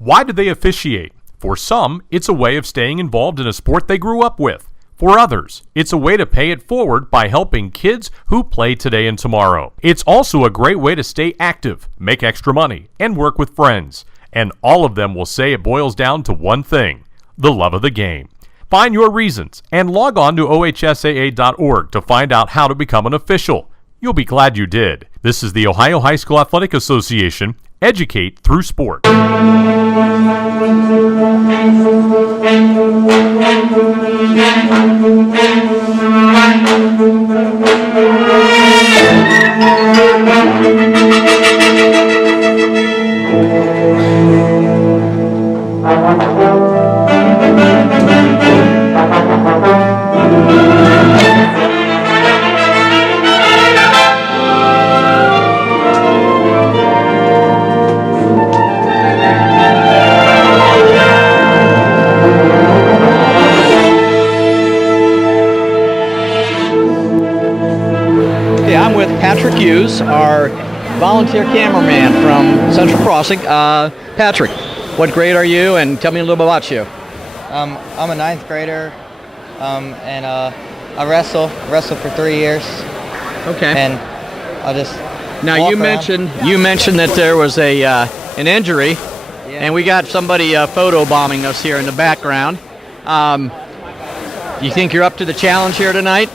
Why do they officiate? For some, it's a way of staying involved in a sport they grew up with. For others, it's a way to pay it forward by helping kids who play today and tomorrow. It's also a great way to stay active, make extra money, and work with friends. And all of them will say it boils down to one thing: the love of the game. Find your reasons and log on to ohsaa.org to find out how to become an official. You'll be glad you did. This is the Ohio High School Athletic Association. Educate through sport. Our volunteer cameraman from Central Crossing. Patrick, what grade are you, and tell me a little bit about you. I'm a ninth grader, and I wrestle for 3 years. Okay. And I just now you mentioned that there was an injury, and we got somebody photo bombing us here in the background. You think you're up to the challenge here tonight?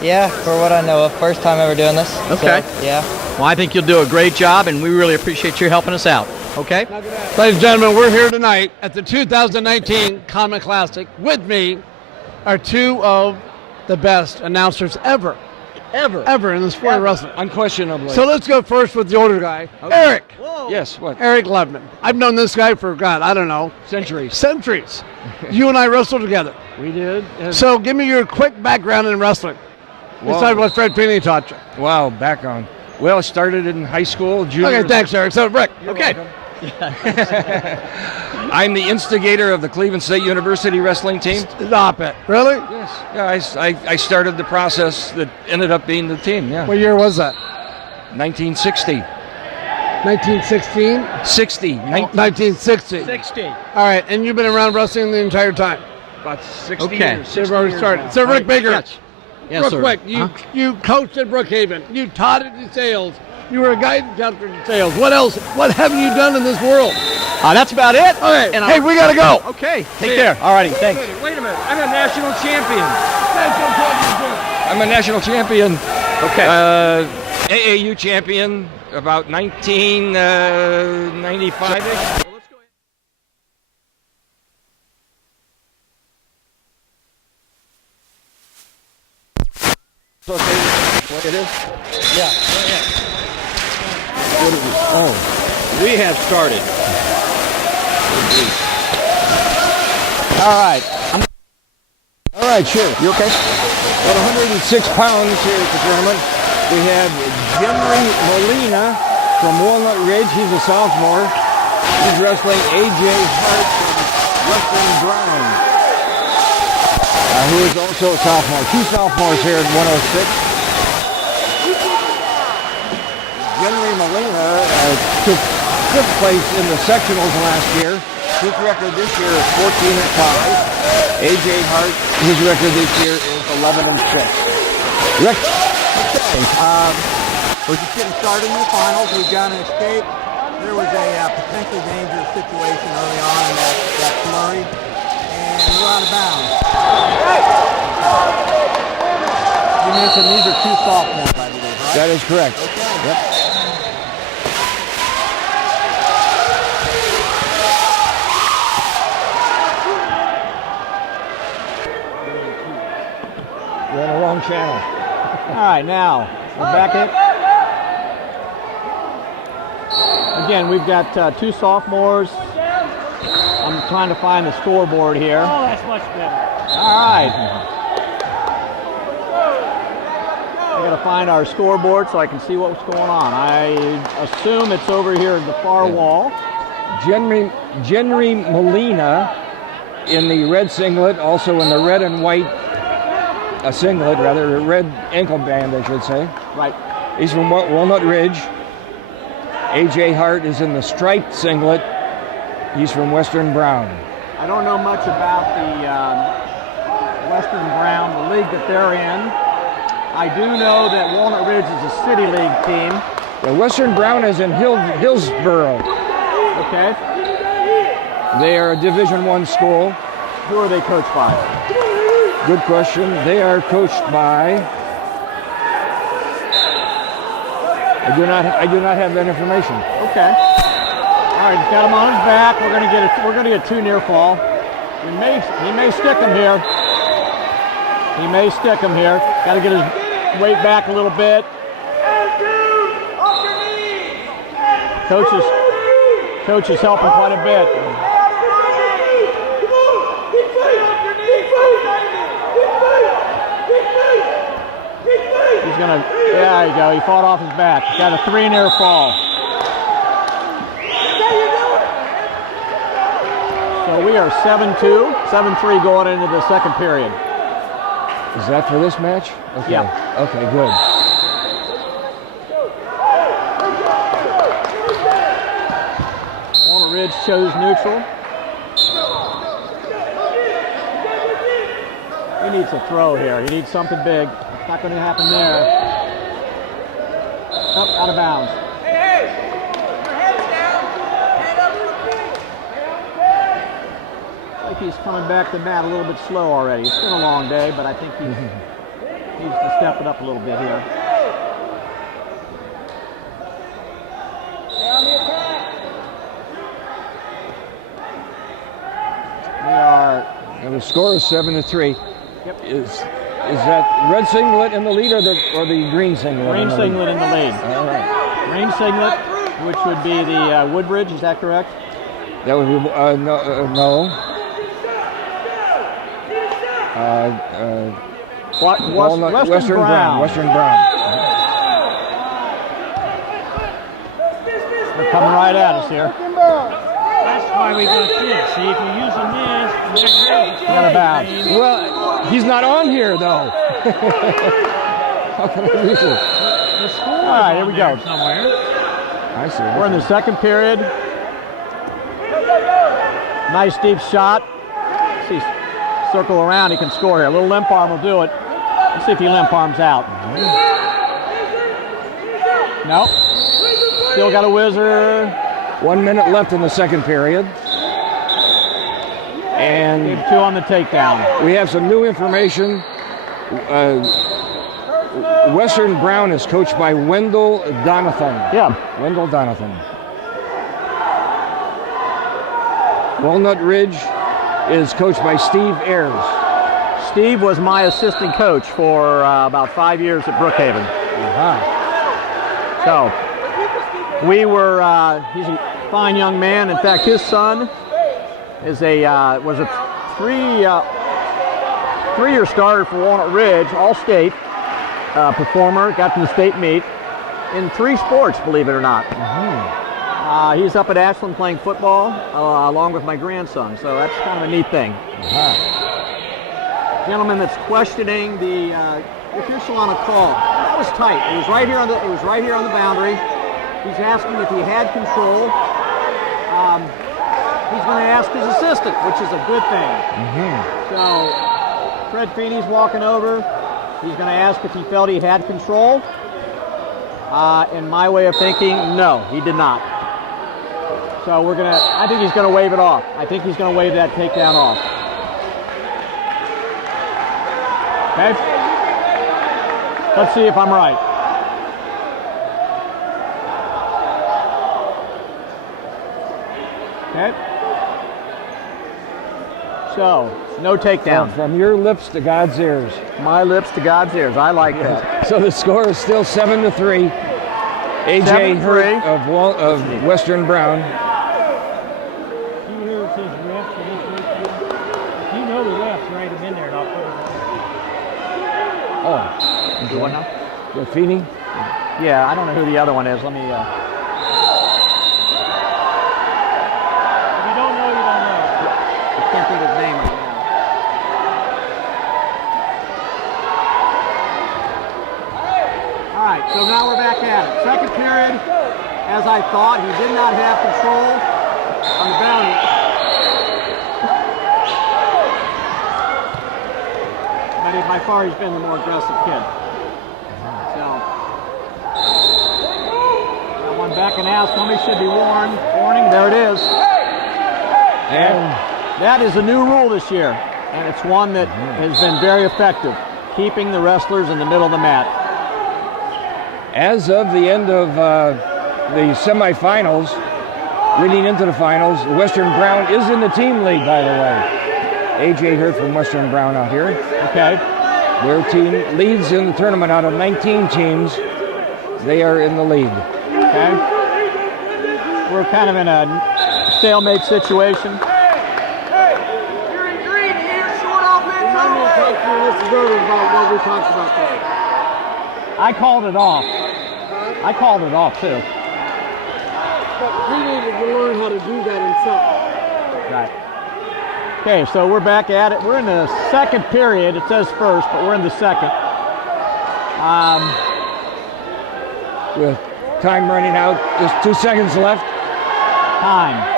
Yeah, for what I know of. First time ever doing this. Okay. So, yeah. Well, I think you'll do a great job, and we really appreciate you helping us out. Okay? Ladies and gentlemen, we're here tonight at the 2019 Comet Classic. With me are two of the best announcers ever in the sport of wrestling. Unquestionably. So let's go first with the older guy, okay. Eric. Whoa. Yes, what? Eric Loveman. I've known this guy for, God, I don't know. Centuries. You and I wrestled together. We did. So give me your quick background in wrestling. Besides what Fred Peeney taught you. Wow, background. Well, I started in high school, junior. Okay, thanks, Eric. So, Rick. Okay. I'm the instigator of the Cleveland State University wrestling team. Stop it. Really? Yes. Yeah, I started the process that ended up being the team, yeah. What year was that? 1960. 1916? 60. 1960. 60. All right, and you've been around wrestling the entire time? About 60 okay. years. So you've already started. So, Rick Baker. Yes, real sir. quick, you coached at Brookhaven. You taught at DeSales. You were a guidance counselor at DeSales. What else? What haven't you done in this world? That's about it. Okay. And hey, we got to go. Okay. Take care. All righty. Thanks. Wait a minute. I'm a national champion. I'm a national champion. Okay. AAU champion about 1995-ish. Okay, what it is? Yeah. What is it? Oh, We have started. All right. all right, sure. You okay? About 106 pounds here at the tournament. We have Henry Molina from Walnut Ridge. He's a sophomore. He's wrestling A.J. Hart from Western Grind, who is also a sophomore. Two sophomores here at 106. Henry Molina took fifth place in the sectionals last year. His record this year is 14-5. A.J. Hart, his record this year is 11-6. Rick? Okay, we're just getting started in the finals. We've got an escape. There was a potentially dangerous situation early on in that flurry, and we're out of bounds. You mentioned these are two sophomores, I believe, right? That is correct. Okay. Yep. You're on the wrong channel. All right, now we're back in. Again, we've got two sophomores. I'm trying to find the scoreboard here. Oh, that's much better. All right. I got to find our scoreboard so I can see what's going on. I assume it's over here at the far wall. Henry Molina in the red singlet, also in the red and white singlet, rather, a red ankle band, I should say. Right. He's from Walnut Ridge. A.J. Hart is in the striped singlet He's from Western Brown. I don't know much about the Western Brown, the league that they're in. I do know that Walnut Ridge is a city league team. The Western Brown is in Hillsboro. Okay. They are a Division I school. Who are they coached by? Good question. They are coached by. I do not have that information. Okay. All right, he's got him on his back. We're gonna get too near fall. He may stick him here. He may stick him here. Got to get his weight back a little bit. Coach is helping quite a bit. He's gonna. There you go. He fought off his back. Got a 3 near fall. So we are 7-2, 7-3 going into the second period. Is that for this match? Okay. Yeah. Okay, good. Walnut Ridge chose neutral. He needs a throw here. He needs something big. It's not going to happen there. Up, out of bounds. He's coming back to Matt a little bit slow already. It's been a long day, but I think he needs to step it up a little bit here. We are. And the score is 7-3. Yep. Is that red singlet in the lead or the green singlet? Green singlet in the lead. All right. Green singlet, which would be the Woodbridge. Is that correct? That would be no. Western Brown. Western Brown. They're coming right at us here. That's why we got this. See, if you're using this, Got a bounce. Well, he's not on here though. How can I use it? the score All right, here we go. Somewhere. I see. We're in the second period. Nice deep shot. See, circle around, he can score here. A little limp arm will do it. Let's see if he limp arms out. No. Still got a whizzer. 1 minute left in the second period. And Gave 2 on the takedown. we have some new information. Western Brown is coached by Wendell Donathan. Yeah. Wendell Donathan. Walnut Ridge is coached by Steve Ayers. Steve was my assistant coach for about 5 years at Brookhaven. So we were, he's a fine young man. In fact, his son is was a three-year starter for Walnut Ridge, all-state performer, got to the state meet in 3 sports, believe it or not. He's up at Ashland playing football along with my grandson, so that's kind of a neat thing. Gentleman that's questioning the official on a call. That was tight. It was right here on the boundary. He's asking if he had control. He's going to ask his assistant, which is a good thing. So Fred Feeney's walking over. He's going to ask if he felt he had control. In my way of thinking, no, he did not. So I think he's going to wave it off. I think he's going to wave that takedown off. Okay? Let's see if I'm right. Okay? So, no takedown. From your lips to God's ears. My lips to God's ears. I like that. So the score is still 7-3. AJ 7-3. Hurt of Western Brown. You hear it says refs for this week? You know the refs write them in there and I'll put it on. Oh. Do what now? The Feeney? Yeah, I don't know who the other one is. Let me... If you don't know, you don't know. I can't think of his name right now. All right, so now we're back at it. Second period, as I thought, he did not have control on the boundary. by far he's been the more aggressive kid. So, that one back and out, somebody should be warned. Warning, there it is. And that is a new rule this year, and it's one that has been very effective, keeping the wrestlers in the middle of the mat. As of the end of the semifinals, leading into the finals, Western Brown is in the team lead, by the way. A.J. Hurt from Western Brown out here. Okay. Their team leads in the tournament out of 19 teams. They are in the lead. Okay. We're kind of in a stalemate situation. You're in green here, short offense. I'm going to talk to Mr. Gerber about what we talked about today. I called it off. I called it off, too. But he needed to learn how to do that himself. Right. Okay, so we're back at it. We're in the second period. It says first, but we're in the second. With time running out, just 2 seconds left. Time.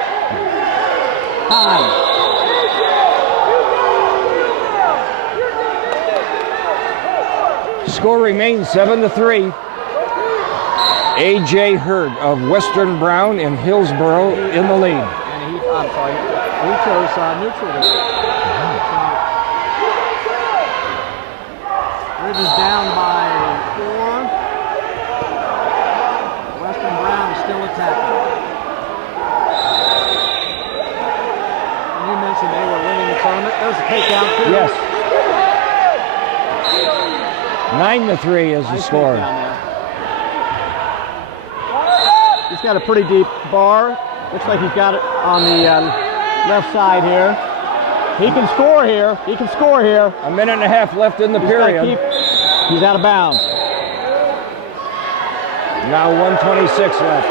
Score remains 7-3. A.J. Hurd of Western Brown in Hillsboro in the lead. And he chose neutral. Hurd is down by 4. Western Brown is still attacking. And you mentioned they were winning the tournament. There's a takedown too. Yes. 9-3 is the score. He's got a pretty deep bar. Looks like he's got it on the left side here. He can score here. A minute and a half left in the period. He's out of bounds. Now 1:26 left.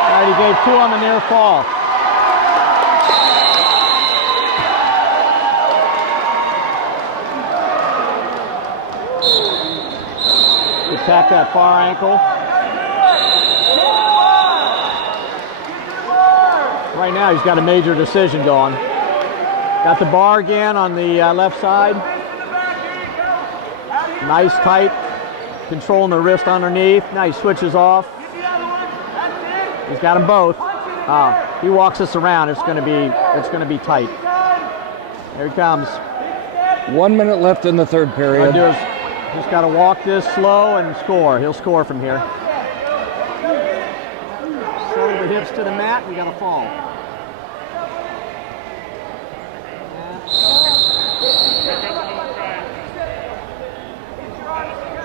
All right, he gave 2 on the near fall. Attack that far ankle. Right now he's got a major decision going. Got the bar again on the left side. Nice tight, controlling the wrist underneath. Now he switches off. He's got them both. He walks us around. It's going to be tight. Here he comes. 1 minute left in the third period. Just got to walk this slow and score. He'll score from here. Settle the hips to the mat. We got to fall.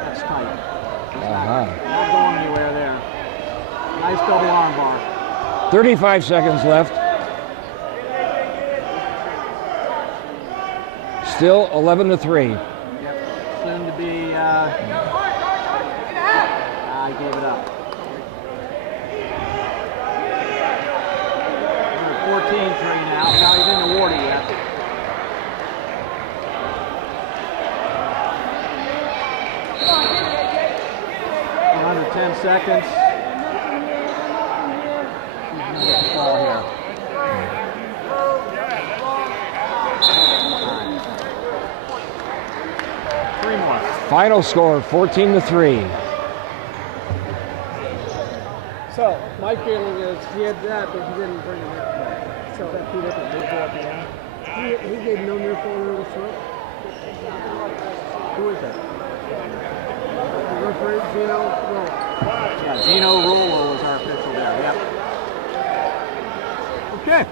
That's tight. Not going anywhere there. Nice double arm bar. 35 seconds left. Still 11-3. Soon to be, I gave it up. 14-3 now. Now he didn't award it yet. 110 seconds. Ball here. Final score 14-3. So, my feeling is he had that, but he didn't bring him up. So, that's 2 different big ball down. He gave no near fall over the throat. Who is that? The referee, Gino Roll. Yeah, Gino Rollo was our official there. Yep. Okay.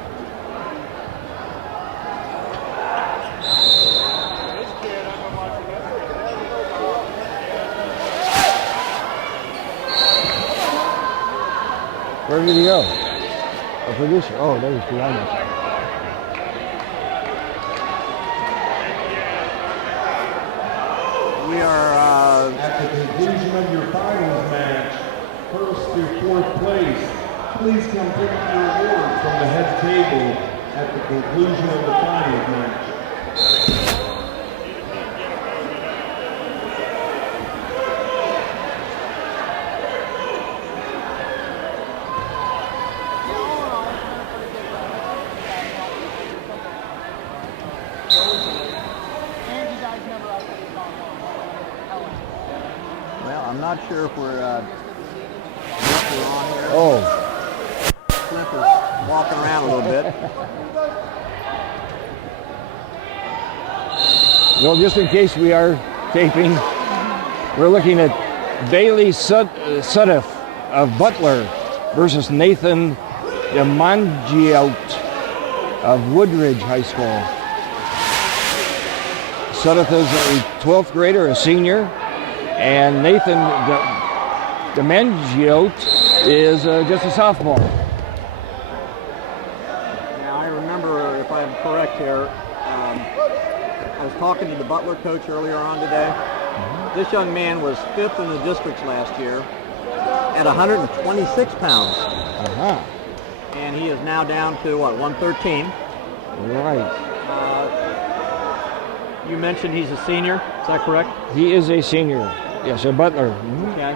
Where did he go? A producer. Oh, there he's behind us. We are at the conclusion of your finals match, first through 4th place, please come pick up your award from the head table at the conclusion of the finals match. not sure if we're on here. Oh, Cliff is walking around a little bit. well, just in case we are taping, we're looking at Bailey Suddiff of Butler versus Nathan DeMangiot of Woodridge High School. Suddiff is a 12th grader, a senior, and Nathan DeMangiot is just a sophomore. Now, I remember, if I'm correct here, I was talking to the Butler coach earlier on today. This young man was 5th in the districts last year at 126 pounds. Uh-huh. And he is now down to, what, 113? Right. You mentioned he's a senior, is that correct? He is a senior. Yes, a Butler. Mhm. Okay.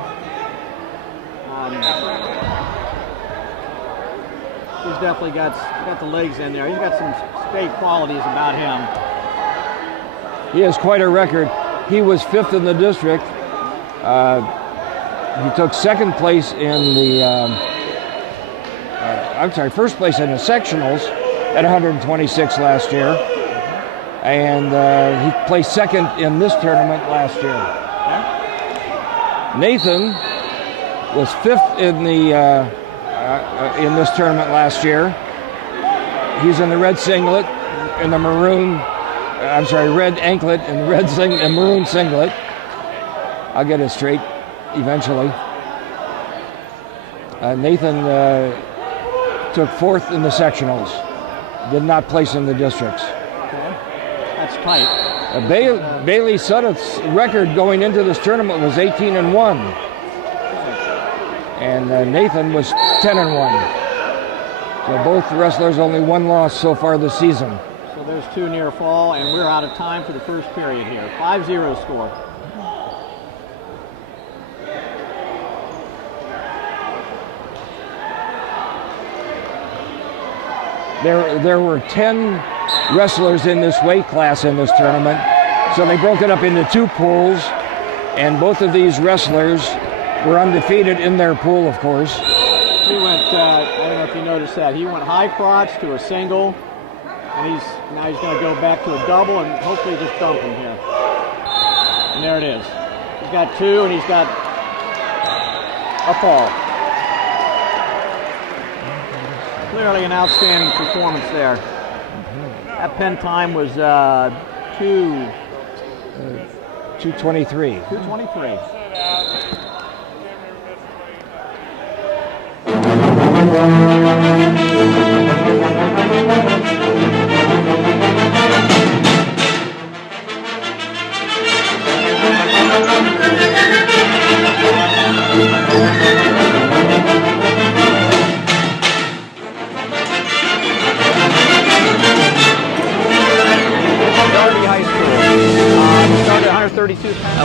He's definitely got the legs in there. He's got some state qualities about him. He has quite a record. He was 5th in the district. He took 2nd place in the, first place in the sectionals at 126 last year. And he placed 2nd in this tournament last year. Okay. Nathan was 5th in the in this tournament last year. He's in the red singlet and the maroon. Red anklet and and maroon singlet. I'll get it straight eventually. Nathan took 4th in the sectionals. Did not place in the districts. That's tight. Bailey Suddiff's record going into this tournament was 18-1, and Nathan was 10-1. So both wrestlers only one loss so far this season. So there's 2 near fall, and we're out of time for the first period here. 5-0 score. There were 10 wrestlers in this weight class in this tournament, so they broke it up into 2 pools, and both of these wrestlers were undefeated in their pool, of course. He went, I don't know if you noticed that, he went high crotch to a single, and now he's going to go back to a double and hopefully just dump him here. And there it is. He's got 2, and he's got a fall. Clearly an outstanding performance there. That pen time was 2:23. 2:23.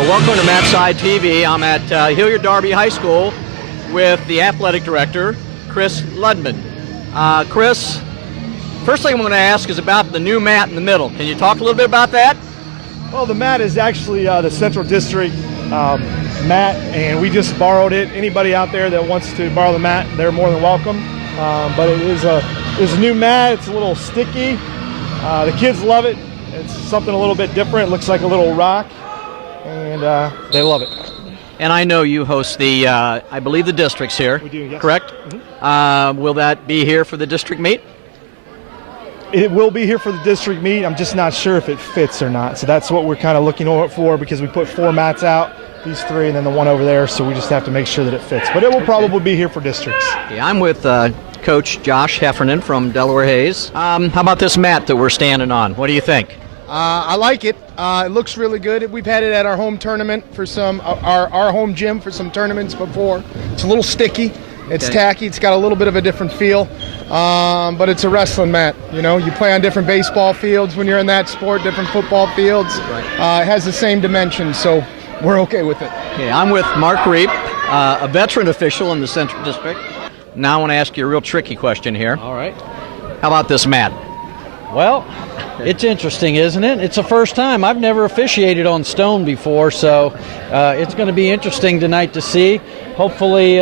Welcome to Matt's Side TV. I'm at Hilliard Darby High School with the athletic director, Chris Loveman. Chris, first thing I'm going to ask is about the new mat in the middle. Can you talk a little bit about that? Well, the mat is actually the Central District mat, and we just borrowed it. Anybody out there that wants to borrow the mat, they're more than welcome. But it is a new mat. It's a little sticky. The kids love it. It's something a little bit different. It looks like a little rock, and they love it. And I know you host the, I believe, the districts here. We do, yes. Correct? Mm-hmm. Will that be here for the district meet? It will be here for the district meet. I'm just not sure if it fits or not. So that's what we're kind of looking for, because we put 4 mats out, these 3, and then the one over there. So we just have to make sure that it fits. But it will probably be here for districts. Yeah, I'm with Coach Josh Heffernan from Delaware Hayes. How about this mat that we're standing on? What do you think? I like it. It looks really good. We've had it at our home tournament for some, our home gym for some tournaments before. It's a little sticky. It's tacky. It's got a little bit of a different feel, but it's a wrestling mat. You know, you play on different baseball fields when you're in that sport, different football fields. Right. It has the same dimensions, so we're okay with it. Okay, I'm with Mark Reap, a veteran official in the Central District. Now I want to ask you a real tricky question here. All right. How about this mat? Well, it's interesting, isn't it? It's the first time. I've never officiated on stone before, so it's going to be interesting tonight to see. Hopefully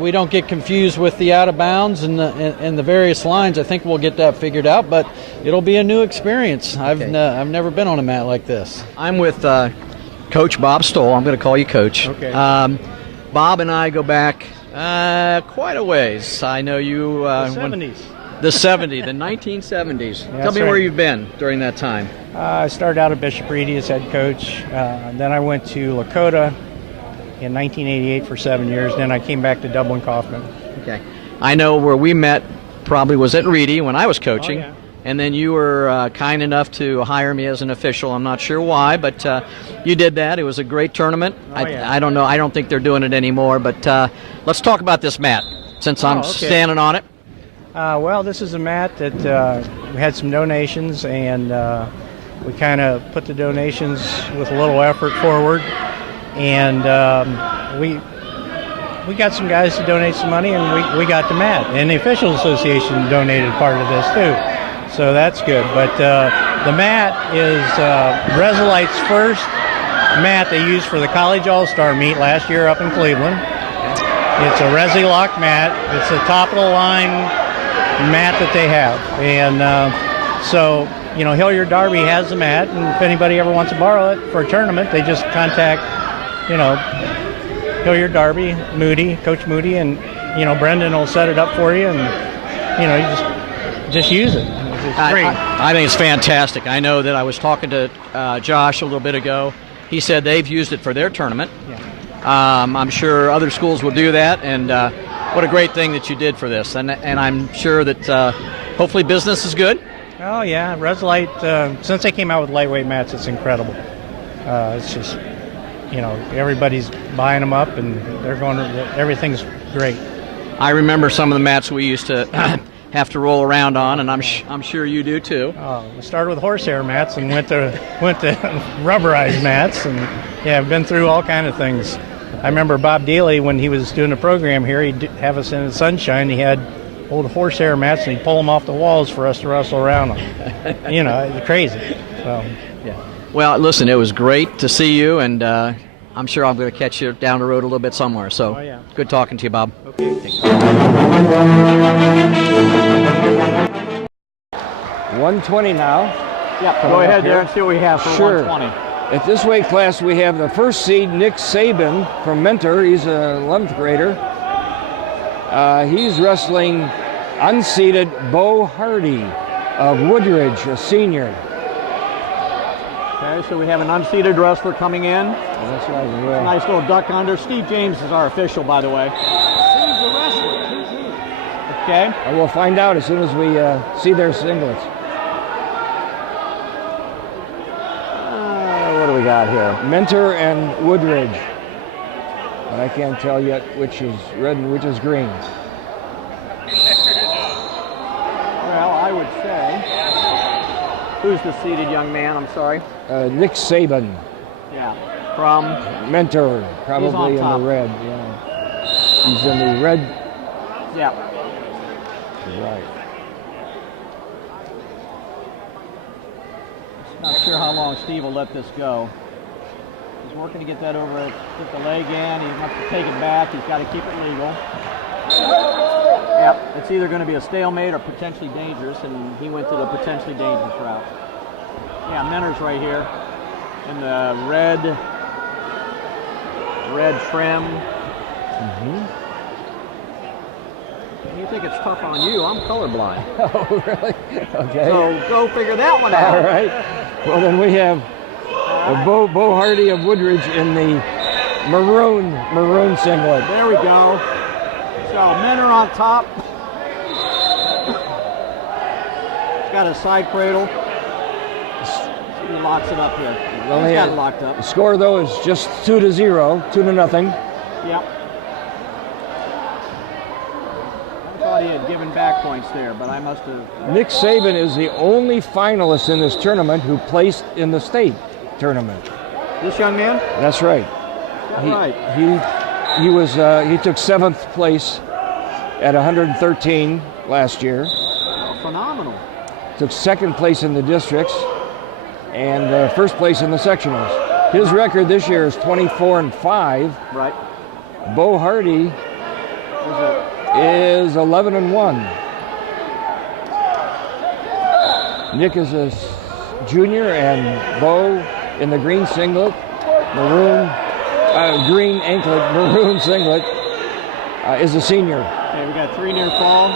we don't get confused with the out of bounds and the various lines. I think we'll get that figured out, but it'll be a new experience. I've never been on a mat like this. I'm with Coach Bob Stoll. I'm going to call you Coach. Okay. Bob and I go back quite a ways. I know you... The 70s. The 1970s. Yeah, Tell me right. where you've been during that time. I started out at Bishop Reedy as head coach. Then I went to Lakota in 1988 for 7 years. Then I came back to Dublin Kaufman. Okay. I know where we met probably was at Reedy when I was coaching. Oh, yeah. And then you were kind enough to hire me as an official. I'm not sure why, but you did that. It was a great tournament. Yeah. I don't know. I don't think they're doing it anymore. But let's talk about this mat since I'm standing on it. Well, this is a mat that we had some donations, and we kind of put the donations with a little effort forward. And we got some guys to donate some money, and we got the mat. And the Officials Association donated part of this, too. So that's good. But the mat is Resolite's first mat they used for the College All-Star meet last year up in Cleveland. It's a Resi-Lock mat. It's a top-of-the-line mat that they have. And so, you know, Hilliard Darby has the mat, and if anybody ever wants to borrow it for a tournament, they just contact, you know, Hilliard Darby, Moody, Coach Moody, and, you know, Brendan will set it up for you, and, you know, you just use it. It's great. I think it's fantastic. I know that I was talking to Josh a little bit ago. He said they've used it for their tournament. Yeah. I'm sure other schools will do that, and what a great thing that you did for this. And I'm sure that hopefully business is good. Oh, yeah. Resolite, since they came out with lightweight mats, it's incredible. It's just, you know, everybody's buying them up, and they're going, everything's great. I remember some of the mats we used to have to roll around on, and I'm sure you do too. We started with horsehair mats and went to rubberized mats, and yeah, I've been through all kind of things. I remember Bob Daly, when he was doing a program here, he'd have us in the sunshine. He had old horsehair mats, and he'd pull them off the walls for us to wrestle around on. You know, it's crazy. So, yeah. Well, listen, it was great to see you, and I'm sure I'm going to catch you down the road a little bit somewhere. So, good talking to you, Bob. Okay. 120 now. Yeah, go ahead there and see what we have for 120. At this weight class, we have the first seed, Nick Saban from Mentor. He's an 11th grader. He's wrestling unseeded Bo Hardy of Woodridge, a senior. Okay, so we have an unseeded wrestler coming in. That's right. Yeah. Nice little duck under. Steve James is our official, by the way. Who's the wrestler? Who's he? Okay. And we'll find out as soon as we see their singlets. What do we got here? Mentor and Woodridge. But I can't tell yet which is red and which is green. Well, I would say, who's the seated young man? I'm sorry. Nick Saban. Yeah. From Mentor, probably in top. the red. Yeah. He's in the red. Yeah. Right. Not sure how long Steve will let this go. He's working to get that over, get the leg in. He wants to take it back. He's got to keep it legal. Yep, it's either going to be a stalemate or potentially dangerous, and he went to the potentially dangerous route. Yeah, Mentor's right here in the red trim. Mm-hmm. You think it's tough on you? I'm colorblind. Oh, really? Okay. So go figure that one out. All right. Well, then we have Bo Hardy of Woodridge in the maroon singlet. There we go. So Mentor on top. He's got a side cradle. He locks it up here. He's got it locked up. The score, though, is just 2-0, 2-0. Yep. I thought he had given back points there, but I must have. Nick Saban is the only finalist in this tournament who placed in the state tournament. This young man? That's right. He took 7th place at 113 last year. Phenomenal. took second place in the districts and first place in the sectionals. His record this year is 24-5. Right. Bo Hardy is 11-1. Nick is a junior, and Bo in the green singlet, green anklet, maroon singlet, is a senior. Okay, we got 3 near fall.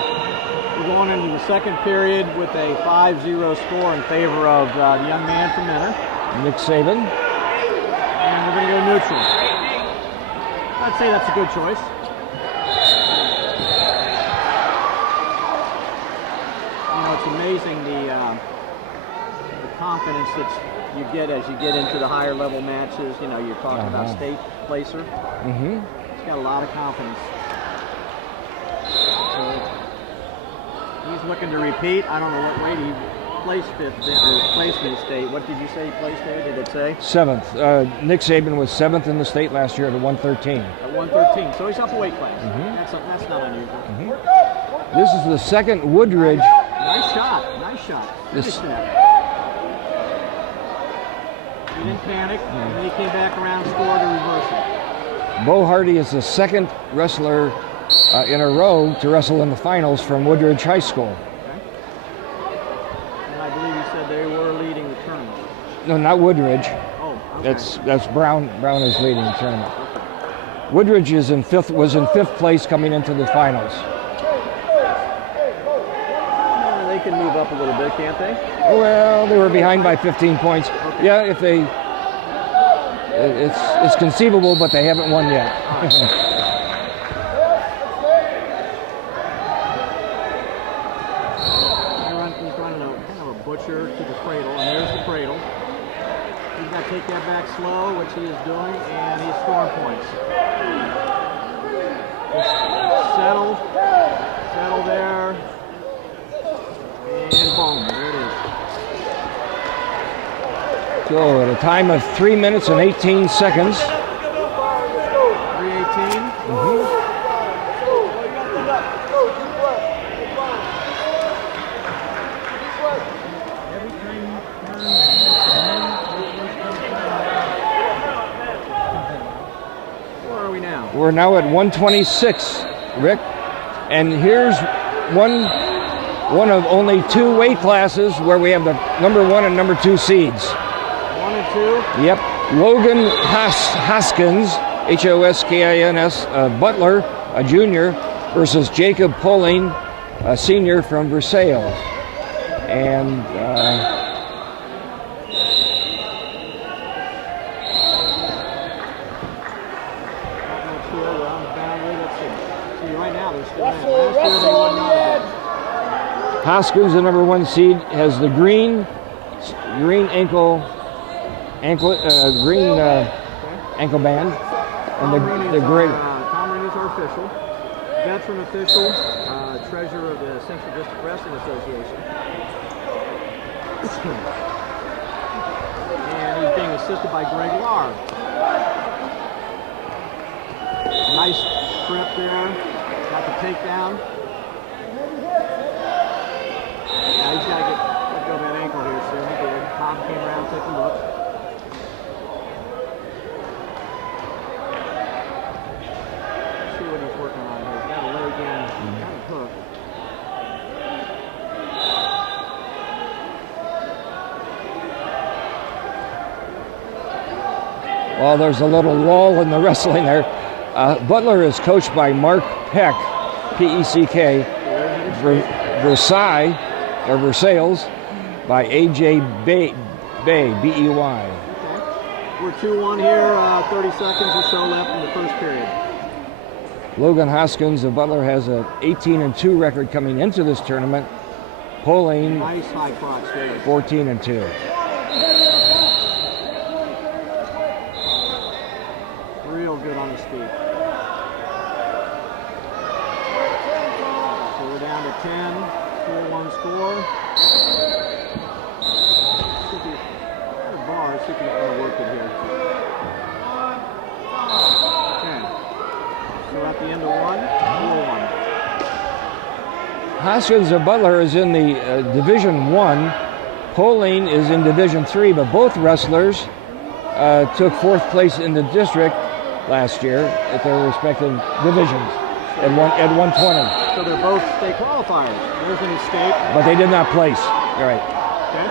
We're going into the second period with a 5-0 score in favor of the young man from Mentor. Nick Saban. And we're going to go neutral. I'd say that's a good choice. You know, it's amazing the confidence that you get as you get into the higher level matches. You know, you're talking about state placer. Mm-hmm. He's got a lot of confidence. So he's looking to repeat. I don't know what rate he placed fifth or placed in the state. What did you say he placed there? Did it say? 7th. Nick Saban was 7th in the state last year at 113. At 113. So he's up a weight class. Mm-hmm. That's not unusual. Mm-hmm. This is the second Woodridge. Nice shot. Nice shot. This, he didn't panic, and then he came back around, scored, and reversed it. Bo Hardy is the second wrestler in a row to wrestle in the finals from Woodridge High School. Okay. And I believe you said they were leading the tournament. No, not Woodridge. Oh, okay. That's Brown. Brown is leading the tournament. Okay. Woodridge was in fifth place coming into the finals. They can move up a little bit, can't they? Well, they were behind by 15 points. Okay. Yeah, if they, it's conceivable, but they haven't won yet. He's running kind of a butcher to the cradle, and there's the cradle. He's got to take that back slow, which he is doing, and he's scoring points. Settle there. And boom, there it is. So at a time of 3 minutes and 18 seconds. 3:18. Mm-hmm. Where are we now? We're now at 126, Rick. And here's one of only 2 weight classes where we have the number 1 and number 2 seeds. 1 and 2? Yep. Logan Hoskins, Hoskins, Butler, a junior, versus Jacob Poling, a senior from Versailles. And Hoskins, the number 1 seed, has the green ankle band, and the gray. Tom Ring is our official, veteran official, treasurer of the Central District Wrestling Association, and he's being assisted by Greg Lahr. Nice trip there, got the takedown. Now he's got to let go of that ankle here soon. He did. Tom came around, took a look. See what he's working on here. He's got a leg in, kind of hook. Well, there's a little lull in the wrestling there. Butler is coached by Mark Peck, P-E-C-K, Versailles by A.J. Bay, B-E-Y. Okay. We're 2-1 here, 30 seconds or so left in the first period. Logan Hoskins of Butler has an 18-2 record coming into this tournament. Poling, nice high crotch there. 14-2. Real good on his feet. So we're down to 10, 4-1 score. Bar, see if he's going to work it here. Okay. So at the end of 1, 4-1. Hoskins of Butler is in the Division 1. Poling is in Division 3, but both wrestlers took 4th place in the district last year at their respective divisions at 120. So they're both state qualifiers. There's an escape. But they did not place. All right. Okay.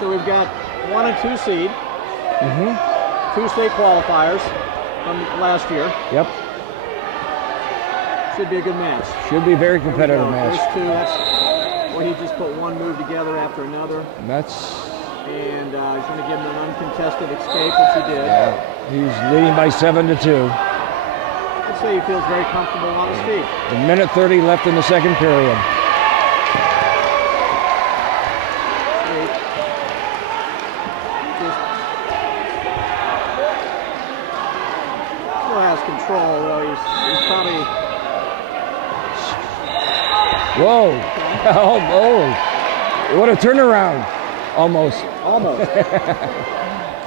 So we've got 1 and 2 seed. Mm-hmm. 2 state qualifiers from last year. Yep. Should be a good match. Should be a very competitive match. There's 2. That's where he just put one move together after another. And that's. And he's going to give him an uncontested escape, which he did. Yeah. He's leading by 7-2. I'd say he feels very comfortable on his feet. A minute 30 left in the second period. Still has control, though. He's probably. Whoa! Oh! What a turnaround! Almost.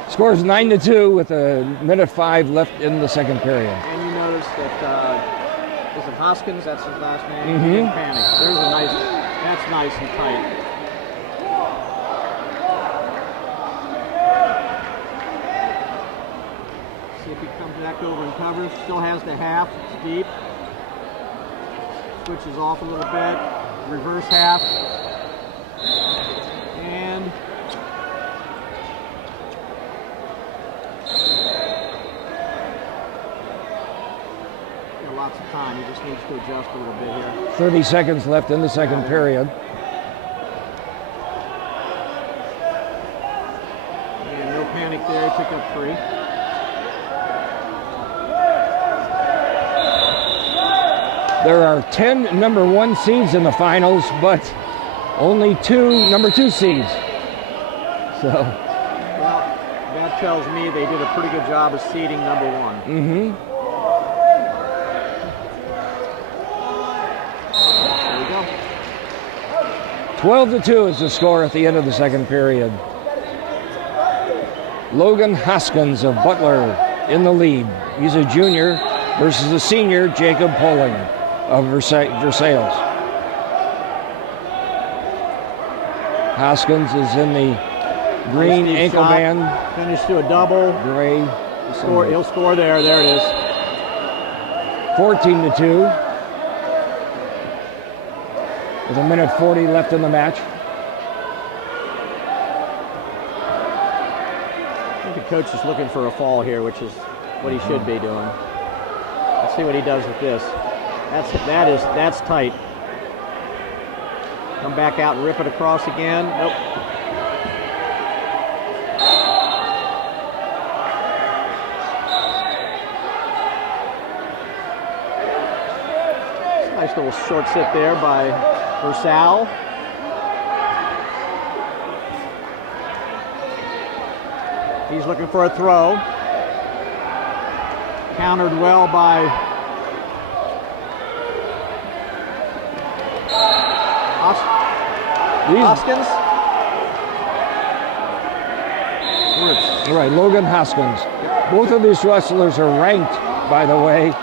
Scores 9-2 with a minute 5 left in the second period. And you notice that is it Hoskins? That's his last name. Mm-hmm. He didn't panic. There's a nice. That's nice and tight. See if he comes back over and covers. Still has the half. It's deep. Switches off a little bit. Reverse half. And lots of time. He just needs to adjust a little bit here. 30 seconds left in the second period. And no panic there. He took up 3. There are 10 number 1 seeds in the finals, but only 2 number 2 seeds. So. Well, that tells me they did a pretty good job of seeding number 1. Mm-hmm. 12-2 is the score at the end of the second period. Logan Hoskins of Butler in the lead. He's a junior versus a senior, Jacob Poling of Versailles. Hoskins is in the green ankle band. Finished to a double. Gray. He'll score there. There it is. 14-2. With a minute 40 left in the match. I think the coach is looking for a fall here, which is what he should be doing. Let's see what he does with this. That's tight. Come back out and rip it across again. Nope. Nice little short sit there by Versailles. He's looking for a throw. Countered well by Hoskins. All right, Logan Hoskins. Both of these wrestlers are ranked, by the way,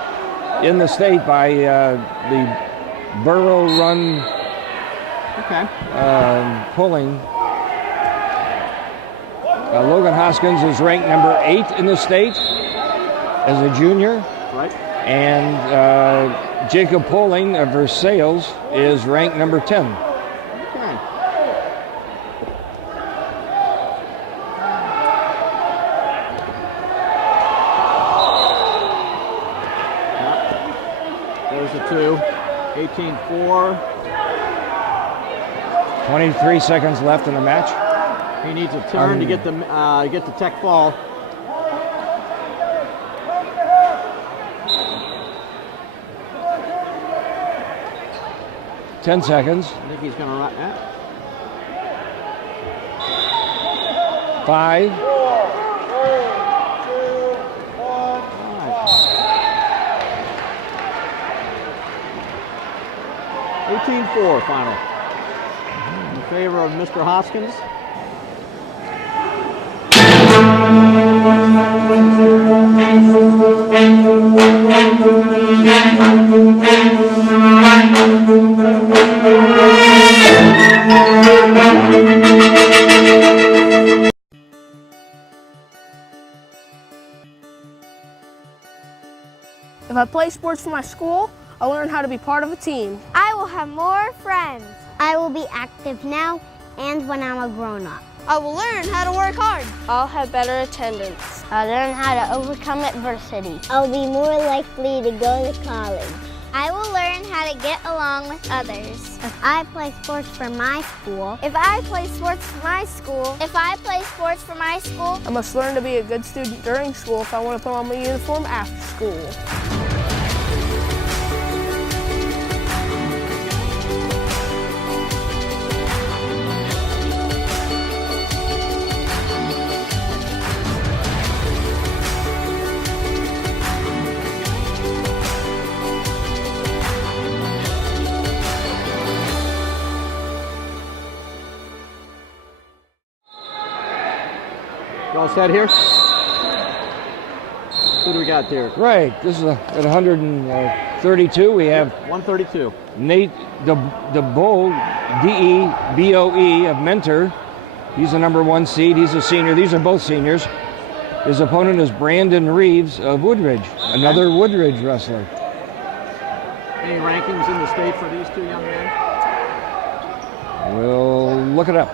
in the state by the Borough Run Pulling. Logan Hoskins is ranked number 8 in the state as a junior. Right. And Jacob Poling of Versailles is ranked number 10. Okay. There's the 2. 18-4. 23 seconds left in the match. He needs a turn to get the tech fall. Ten seconds. I think he's going to run that. 5. 18-4 final. In favor of Mr. Hoskins. I play sports for my school, I'll learn how to be part of a team. I will have more friends. I will be active now and when I'm a grown-up. I will learn how to work hard. I'll have better attendance. I'll learn how to overcome adversity. I'll be more likely to go to college. I will learn how to get along with others. If I play sports for my school. If I play sports for my school. If I play sports for my school. I must learn to be a good student during school if I want to put on my uniform after school. You all set here? Who do we got there? Right. This is at 132. We have 132. Nate DeBoe, D-E-B-O-E of Mentor. He's the number 1 seed. He's a senior. These are both seniors. His opponent is Brandon Reeves of Woodridge, another Woodridge wrestler. Any rankings in the state for these two young men? We'll look it up.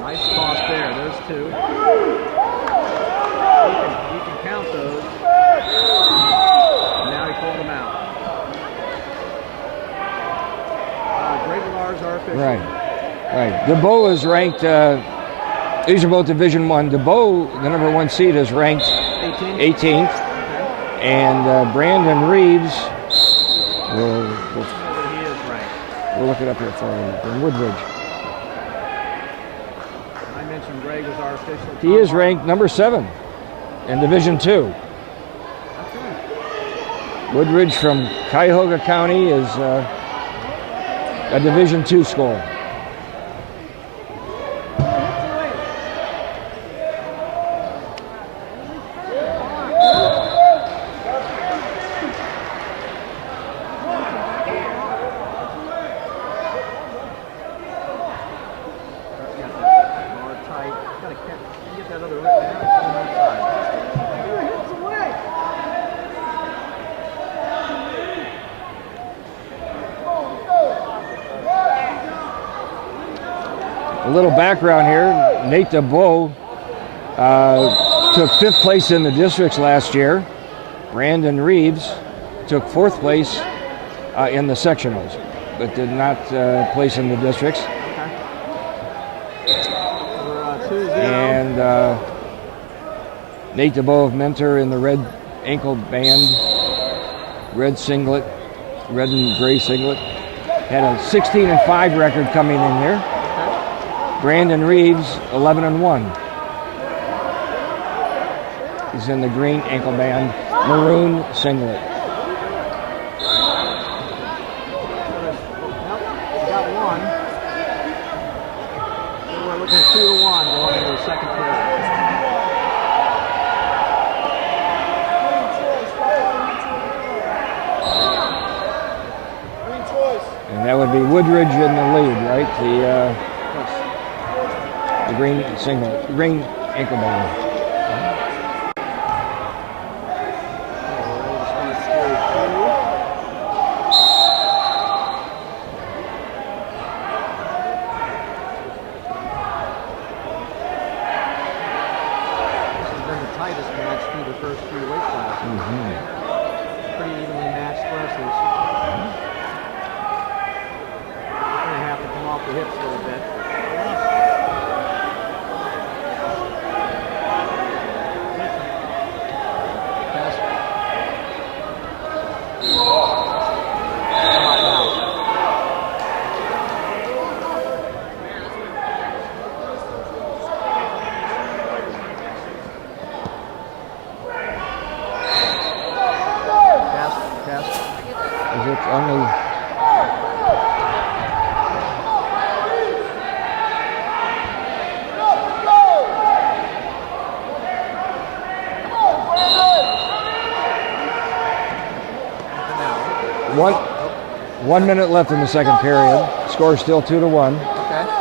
Nice toss there. There's two. You can count those. And now he pulled them out. Great Lars are official. Right. DeBoe is ranked, these are both Division I. DeBoe, the number 1 seed, is ranked 18th. And Brandon Reeves, we'll look it up here for you, from Woodridge. I mentioned Greg was our official. He is ranked number 7 in Division II. Woodridge from Cuyahoga County is a Division II school. A little background here, Nate DeBoe took 5th place in the districts last year. Brandon Reeves took 4th place in the sectionals, but did not place in the districts. And Nate DeBoe of Mentor in the red ankle band, red singlet, red and gray singlet. Had a 16-5 record coming in here. Brandon Reeves, 11-1. He's in the green ankle band, maroon singlet. Got one. We're looking at 2-1 going into the second period. And that would be Woodridge in the lead, right? The green singlet, green ankle band. One minute left in the second period. Score still 2-1. Okay.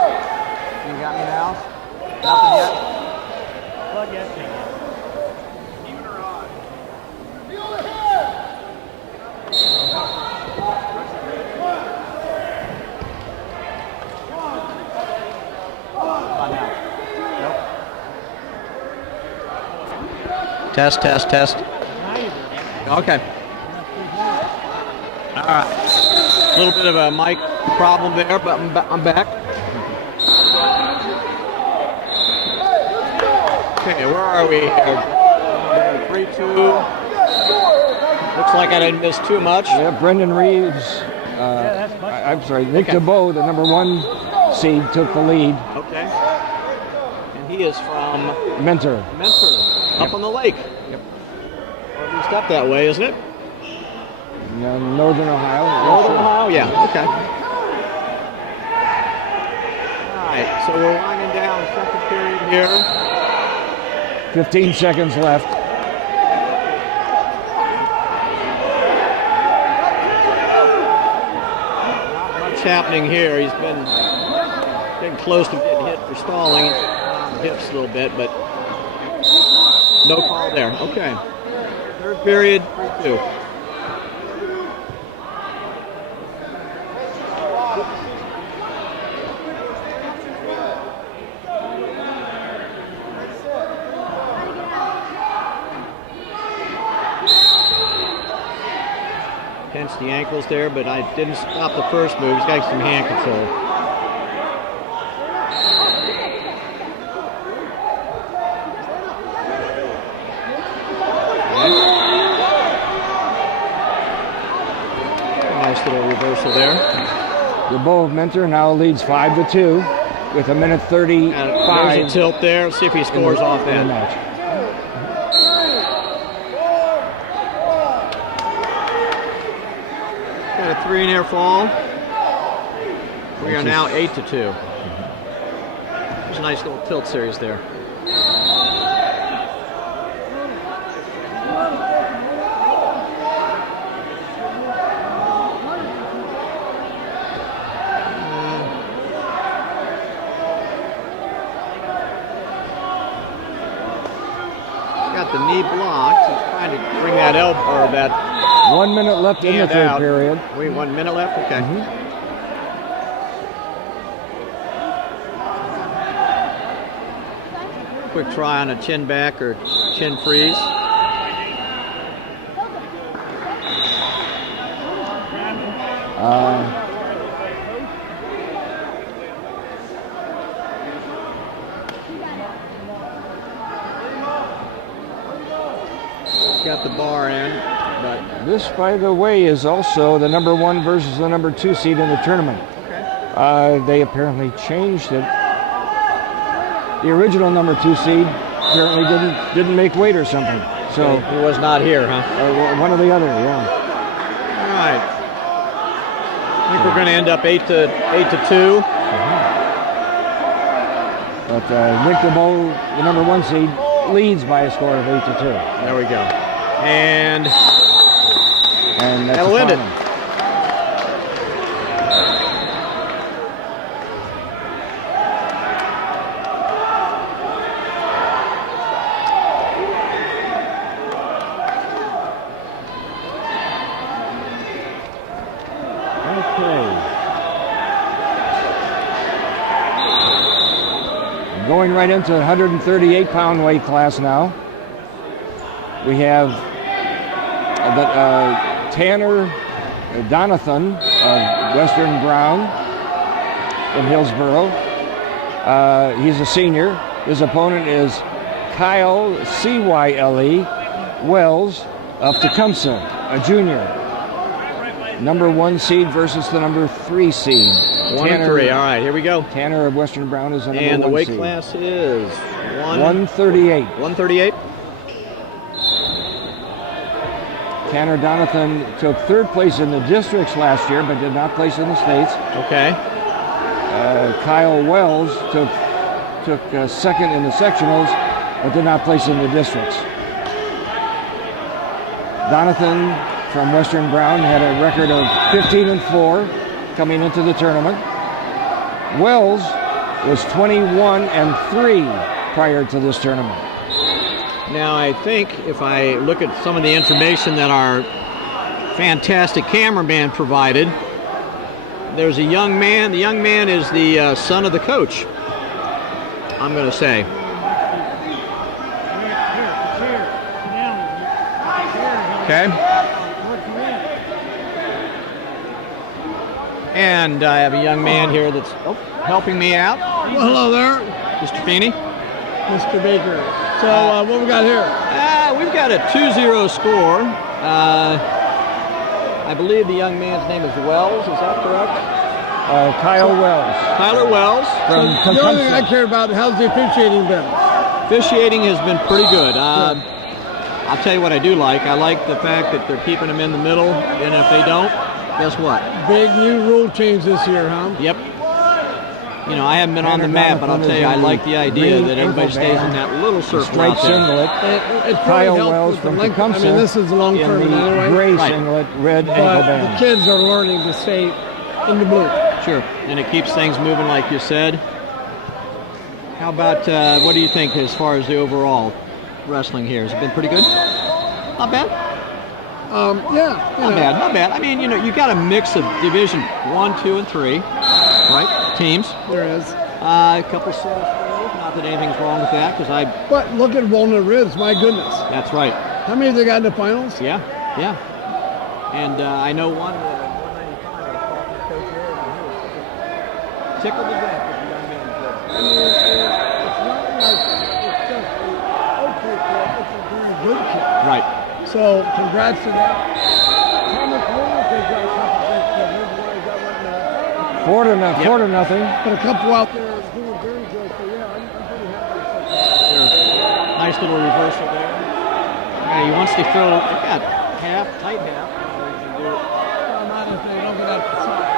Test. Okay. All right. A little bit of a mic problem there, but I'm back. Okay, where are we here? 3-2. Looks like I didn't miss too much. Yeah, Brendan Reeves. I'm sorry, Nick DeBow, the number 1 seed, took the lead. Okay. And he is from Mentor. Up on the lake. Yep. Or at least up that way, isn't it? Northern Ohio. Northern Ohio, yeah. Okay. All right, so we're winding down second period here. 15 seconds left. Not much happening here. He's been getting close to getting hit for stalling. Hips a little bit, but no call there. Okay. Third period, 3-2. Pinched the ankles there, but I didn't stop the first move. He's got some hand control. Nice little reversal there. DeBow of Mentor now leads 5-2 with 1:35. There's a tilt there. Let's see if he scores off that. Match. Got a 3 in air fall. We are now 8-2. There's a nice little tilt series there. Got the knee blocked. He's trying to bring that elbow or that 1 minute left in the third period. Wait, 1 minute left? Okay. Quick try on a chin back or chin freeze. Got the bar in, but this, by the way, is also the number 1 versus the number 2 seed in the tournament. okay. They apparently changed it. The original number 2 seed apparently didn't make weight or something. So he was not here, huh? One or the other, yeah. All right. I think we're going to end up 8-2. But Nick DeBow, the number 1 seed, leads by a score of 8-2. There we go. And that's that'll end it. Going right into the 138-pound weight class now. We have Tanner Donathan of Western Brown in Hillsboro. He's a senior. His opponent is Kyle C-Y-L-E Wells of Tecumseh, a junior. Number 1 seed versus the number 3 seed. 1 and 3. All right, here we go. Tanner of Western Brown is the number 1 seed. And the weight class is 138. 138. Tanner Donathan took 3rd place in the districts last year, but did not place in the states. Okay. Kyle Wells took 2nd in the sectionals, but did not place in the districts. Donathan from Western Brown had a record of 15-4 coming into the tournament. Wells was 21-3 prior to this tournament. Now I think if I look at some of the information that our fantastic cameraman provided, there's a young man. The young man is the son of the coach, I'm going to say. Okay. And I have a young man here that's helping me out. Well, hello there. Mr. Feeney. Mr. Baker. So what we got here? We've got a 2-0 score. I believe the young man's name is Wells. Is that correct? Kyle Wells. Tyler Wells. The only thing I care about, how's the officiating been? Officiating has been pretty good. I'll tell you what I do like. I like the fact that they're keeping them in the middle, and if they don't, guess what? Big new rule change this year, huh? Yep. You know, I haven't been on the map, but I'll tell you, I like the idea that everybody stays in that little circle out there. Singlet. It Kyle Wells from Tecumseh. I mean, this is long term anyway. Gray singlet, red ankle But band. the kids are learning to stay in the blue. Sure, and it keeps things moving like you said. How about, what do you think as far as the overall wrestling here? Has it been pretty good? Not bad? Yeah. Not bad. I mean, you know, you got a mix of Division 1, 2, and 3, right? Teams. There is. A couple of not that anything's wrong with that, because But look at Walnut Ridge, my goodness. That's right. How many have they got in the finals? Yeah. And I know one. Tickled to death with the young man. I mean, it's not like it's just an okay kid, it's a very good kid. Right. So, congrats to that. Thomas Williams has got a couple great kids. There's one who's got one now. 4-0. But a couple out there doing very good. So, yeah, I'm pretty happy with that. Nice little reversal there. Yeah, he wants to throw. They got half, tight half. I'm not if they don't get out the side.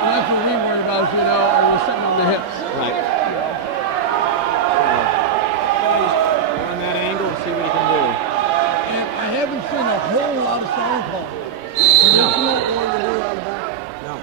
And that's what we worry about, are you sitting on the hips? Right. Run that angle and see what he can do. And I haven't seen a whole lot of sound calling. No. No.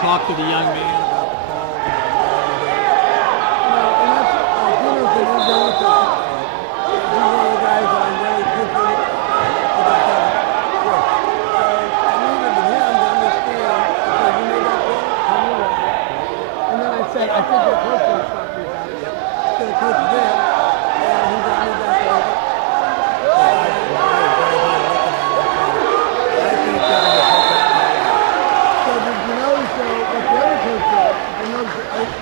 Talk to the young man about the call. And then I said, I think your coach wants to talk to you about it. So the coach did, and he's behind that over.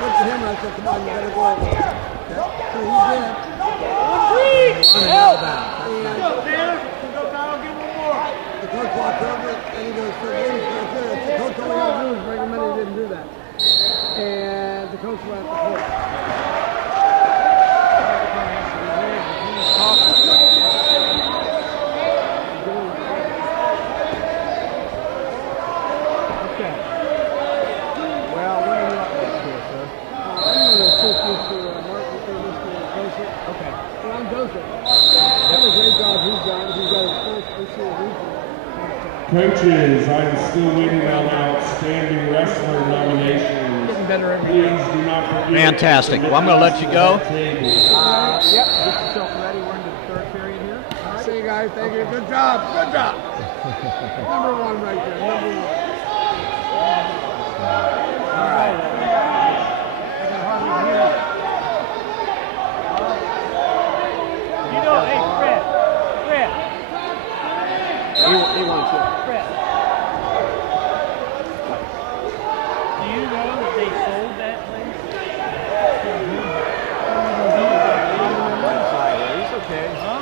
Went to him and I said, come on, you gotta go over. So he did. The coach walked over and he goes, the coach only had to do is bring him in, he didn't do that. And the coach went to court. Okay. Well, what do you want next here, sir? I'm going to assist Mr. Martin or Mr. Joseph. Okay. Well, I'm Joseph. What a great job he's done. He's got his first issue of regional. Coaches, I'm still waiting on outstanding wrestler nominations. Getting better every Please day. do not forget. Fantastic. Well, I'm going to let you go. Yep. Get yourself ready. We're into the third period here. All right. See you guys. Thank you. Good job. Good job. Number one right there. Number one. Hey, Fred. He wants it. Fred. Do you know that they sold that place? He's okay. Huh?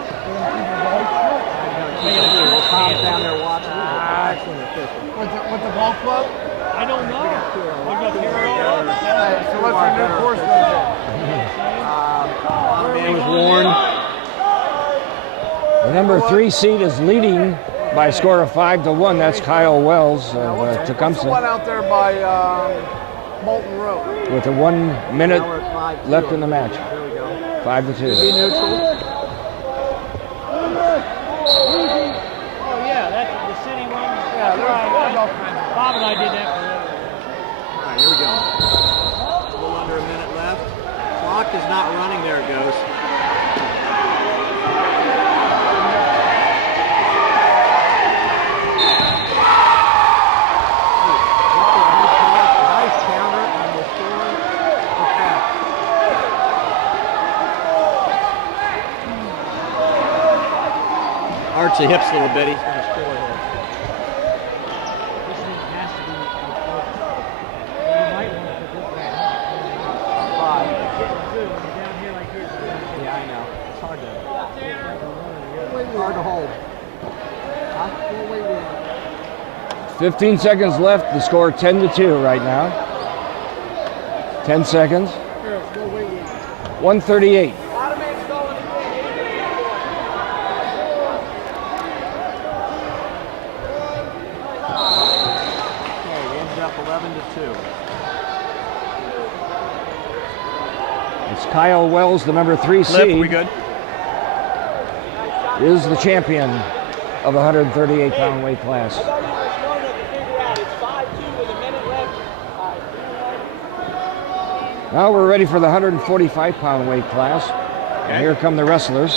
Tom's down there watching. With the ball club? I don't know. We got to hear it all the time. So what's our new course going to Man was warned. The number 3 seed is leading by a score of 5-1. That's Kyle Wells of What's the Tecumseh. one out there by Bolton Road? With a 1 minute left in the match. 5-2. Be neutral. Oh, yeah, that's the city one. Yeah, there's all kinds of Bob and I did that for All right, here we go. A little under a minute left. Clock is not running. There it goes. Nice counter, and we'll score it back. Arts the hips a little bit. He's going to score here. this thing has to be you might want to put this back on. When you're down here like this. Yeah, I know. It's hard to hold. Huh? 15 seconds left. The score 10-2 right now. 10 seconds. 138. Up 11-2. It's Kyle Wells, the number 3 Flip, seed. we good? Is the champion of the 138-pound weight class. Now we're ready for the 145-pound weight class. Okay. And here come the wrestlers.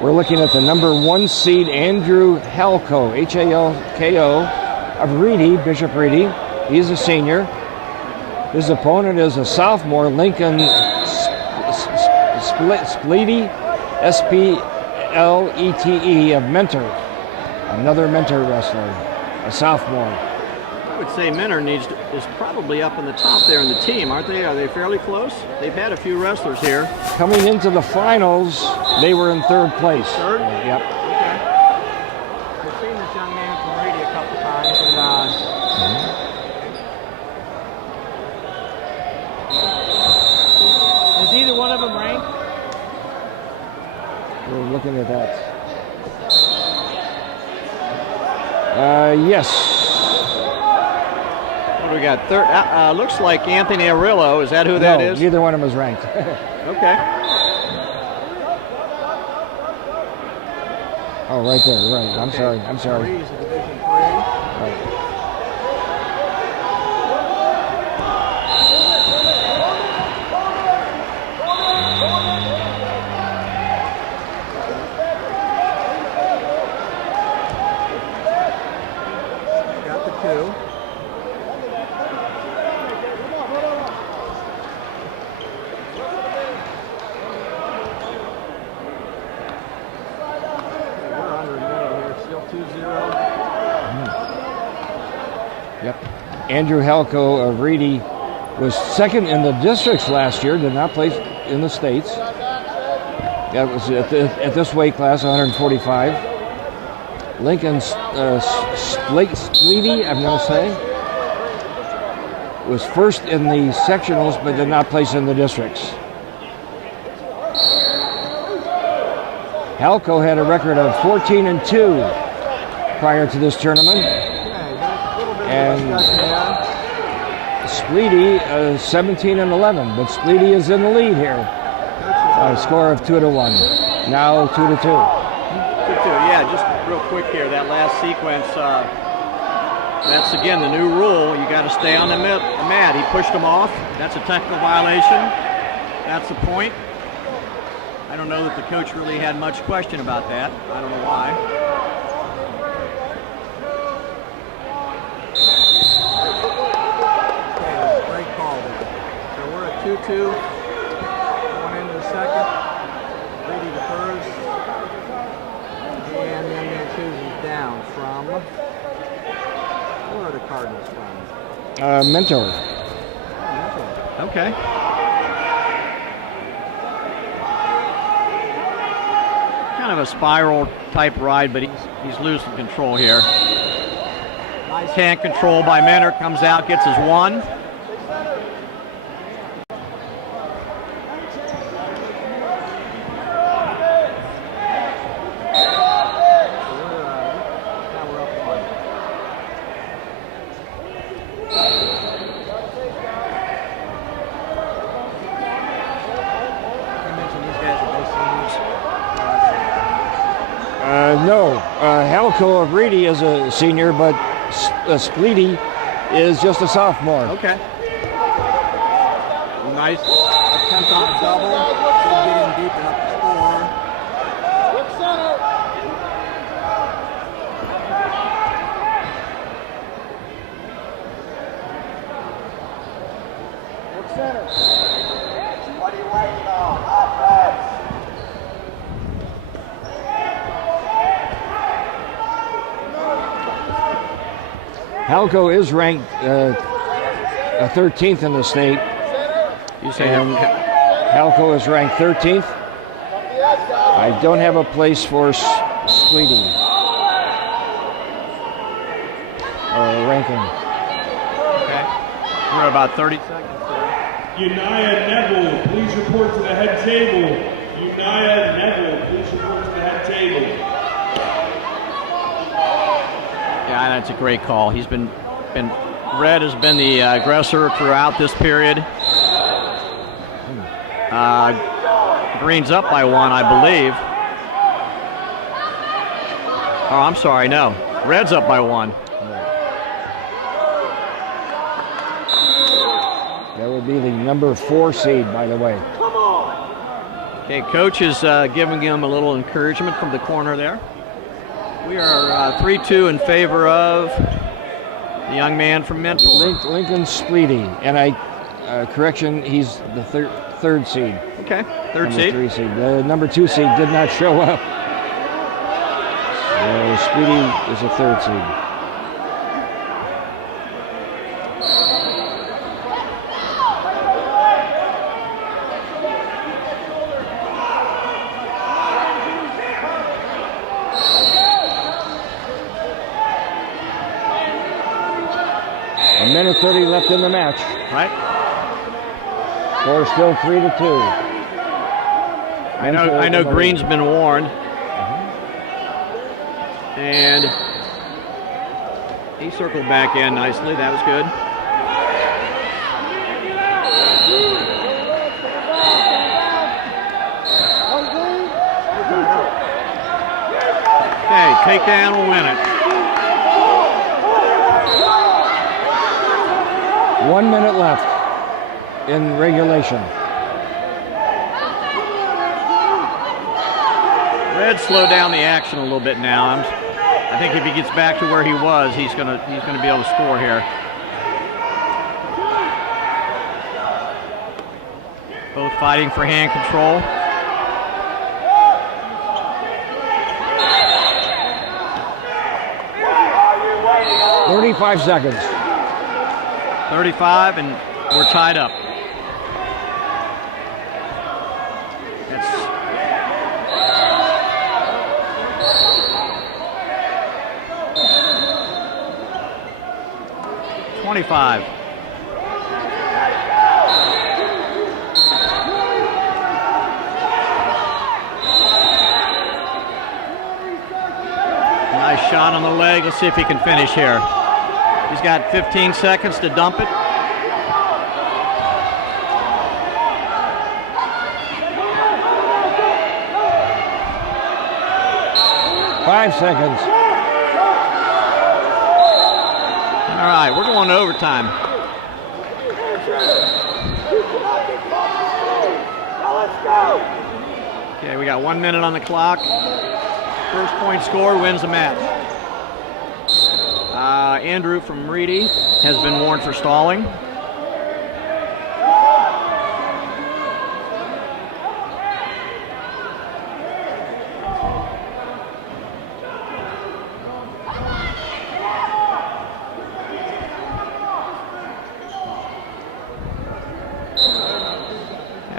We're looking at the number 1 seed, Andrew Halko, Halko, of Reedy, Bishop Reedy. He's a senior. His opponent is a sophomore, Lincoln Splete, S-P-L-E-T-E, of Mentor. Another Mentor wrestler, a sophomore. I would say Mentor is probably up in the top there in the team, aren't they? Are they fairly close? They've had a few wrestlers here. Coming into the finals, they were in 3rd place. Third? Yep. Okay. I've seen this young man from Reedy a couple times, Is either one of them ranked? We're looking at that. Yes. What do we got? Looks like Anthony Arillo. Is that who that is? Neither one of them is ranked. Okay. Oh, right there, right. I'm sorry. Three is a Division 3. Right. Got the 2. We're under a minute here. Still 2-0. Yep. Andrew Halko of Reedy was 2nd in the districts last year, did not place in the states. That was at this weight class, 145. Lincoln Splete, I'm going to say, was 1st in the sectionals, but did not place in the districts. Halko had a record of 14-2 prior to this tournament. And Spleety 17-11, but Spleety is in the lead here. A score of 2-1. Now 2-2. 2-2. Yeah, just real quick here. That last sequence. That's again the new rule. You got to stay on the mat. He pushed him off. That's a technical violation. That's the point. I don't know that the coach really had much question about that. I don't know why. Great call there. So we're at 2-2. Going into the second. Reedy the first. And then Susan's down from. Where are the Cardinals from? Mentor. Okay. Kind of a spiral type ride, but he's losing control here. Nice hand control by Mentor. Comes out, gets his 1. No, Halko of Reedy is a senior, but Spleedy is just a sophomore. Okay. Nice attempt on a double. Still getting deep enough to score. Look center. Look center. What are you waiting on? Offense. Halco is ranked 13th in the state. You say and Halco is ranked 13th. I don't have a place for Spleedy or a ranking. Okay. We're about 30 seconds. Uniah Neville, please report to the head table. Uniah Neville, please report to the head table. Yeah, that's a great call. He's been Red has been the aggressor throughout this period. Green's up by 1, I believe. Oh, I'm sorry, no. Red's up by 1. That would be the number 4 seed, by the way. Okay, coach is giving him a little encouragement from the corner there. We are 3-2 in favor of the young man from Mentor. Lincoln Spleedy, and correction, he's the third seed. Okay, third number seed. 3 seed. The number 2 seed did not show up. So Spleedy is a 3rd seed. A minute 30 left in the match. Right. Score still 3-2. I know Green's been warned. And he circled back in nicely. That was good. Okay, takedown will win it. 1 minute left in regulation. Red slowed down the action a little bit now. I think if he gets back to where he was, he's gonna be able to score here. Both fighting for hand control. – 35 seconds. 35, and we're tied up. That's 25. Nice shot on the leg. Let's see if he can finish here. He's got 15 seconds to dump it. Five seconds. All right, we're going to overtime. Okay, we got 1 minute on the clock. First point scored wins the match. Andrew from Reedy has been warned for stalling.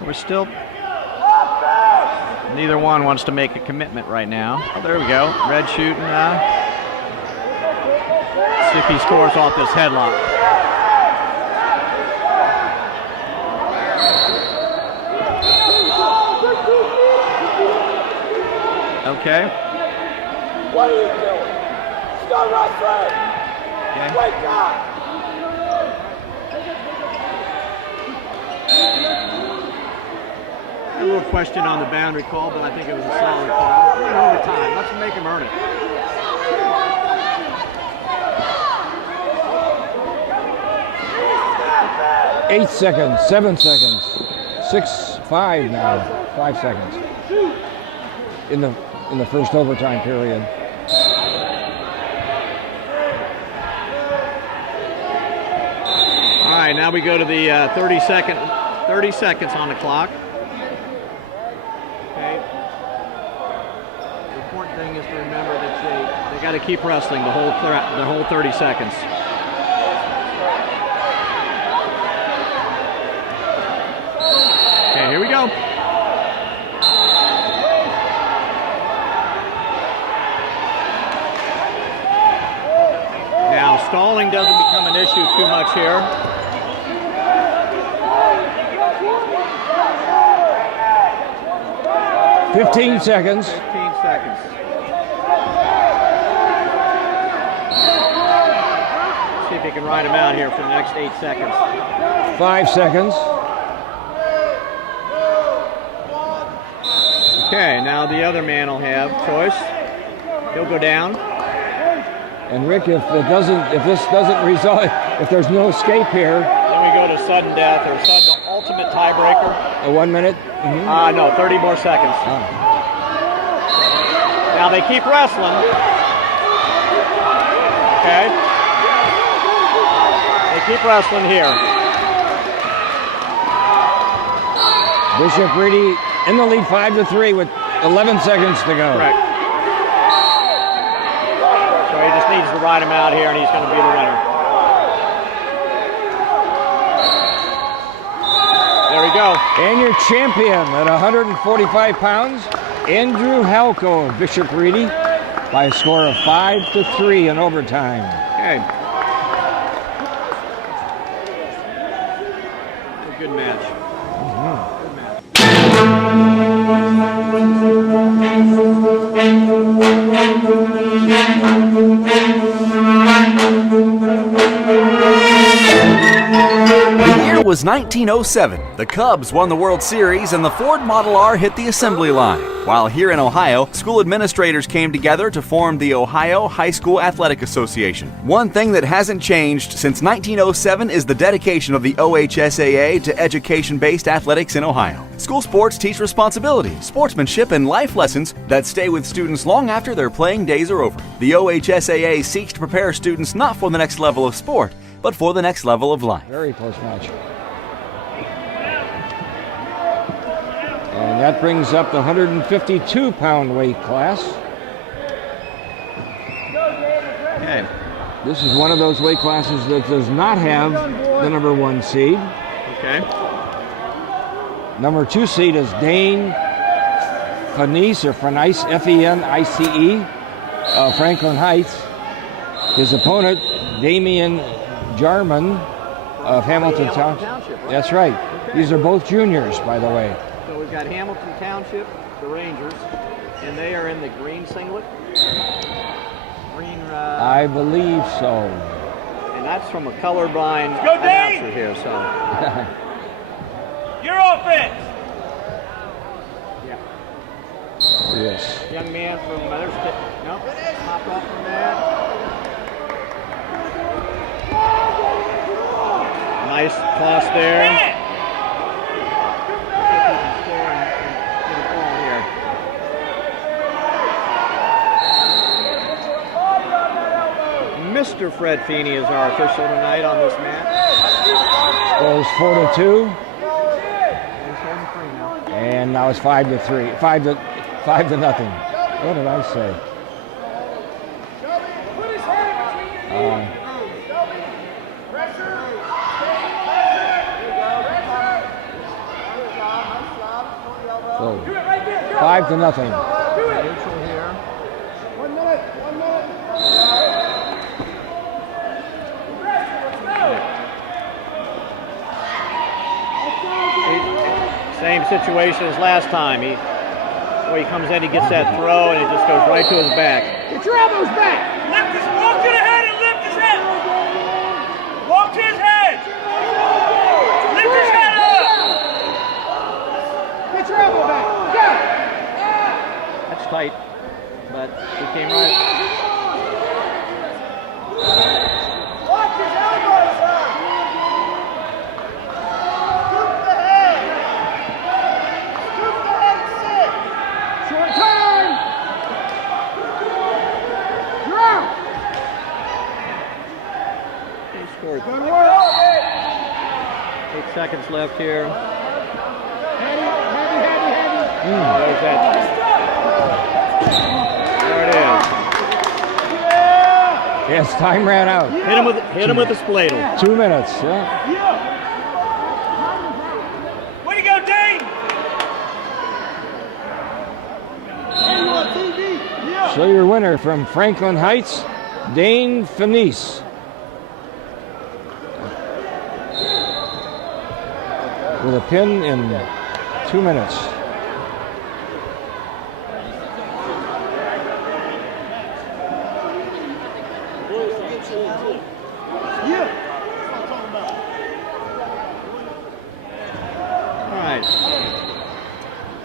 We're still, neither one wants to make a commitment right now. Oh, there we go. Red shooting. See if he scores off this headlock. Okay. What are you doing? Start right foot. Okay. Wake up. A little question on the boundary call, but I think it was a solid call. We're in overtime. Let's make him earn it. 8 seconds, 7 seconds, 6, 5 now, 5 seconds in the first overtime period. All right, now we go to the 30 seconds on the clock. Okay. The important thing is to remember that they got to keep wrestling the whole 30 seconds. Okay, here we go. Now, stalling doesn't become an issue too much here. 15 seconds. 15 seconds. See if he can ride him out here for the next 8 seconds. 5 seconds. Okay, now the other man will have choice. He'll go down. And Rick, if this doesn't result, if there's no escape here, then we go to sudden death or sudden ultimate tiebreaker. A 1 minute? No, 30 more seconds. Now they keep wrestling. Okay. They keep wrestling here. Bishop Reedy in the lead 5-3 with 11 seconds to go. Correct. So he just needs to ride him out here and he's going to be the winner. There we go. And your champion at 145 pounds, Andrew Halco of Bishop Reedy by a score of 5-3 in overtime. Okay. A good match. Good match. The year was 1907. The Cubs won the World Series and the Ford Model R hit the assembly line. While here in Ohio, school administrators came together to form the Ohio High School Athletic Association. One thing that hasn't changed since 1907 is the dedication of the OHSAA to education-based athletics in Ohio. School sports teach responsibility, sportsmanship, and life lessons that stay with students long after their playing days are over. The OHSAA seeks to prepare students not for the next level of sport, but for the next level of life. Very close match. And that brings up the 152-pound weight class. Okay. This is one of those weight classes that does not have the number 1 seed. Okay. Number 2 seed is Dane Fenice, or Fenice, F-E-N-I-C-E, Franklin Heights. His opponent, Damian Jarman of Hamilton Township. That's right. These are both juniors, by the way. So we've got Hamilton Township, the Rangers, and they are in the green singlet. Green. I believe so. And that's from a colorblind announcer here. So. Your offense. Yeah. Yes. Young man from nope. Hop up from that. Nice toss there. Mr. Fred Feeney is our official tonight on this match. Scores 4-2. And now it's 5-3. 5-0. What did I say? So 5-0. Neutral here. 1 minute. Same situation as last time. He comes in, he gets that throw, and it just goes right to his back. Get your elbows back. Walk to the head and lift his head. Walk to his head. Lift his head up. Get your elbow back. Go. That's tight, but he came right. Watch his elbows, scored. 8 seconds left here. There's that. There it is. Yes, time ran out. Hit him with the spladle. 2 minutes. Yeah. Way to go, Dane! So your winner from Franklin Heights, Dane Fenice. With a pin in 2 minutes.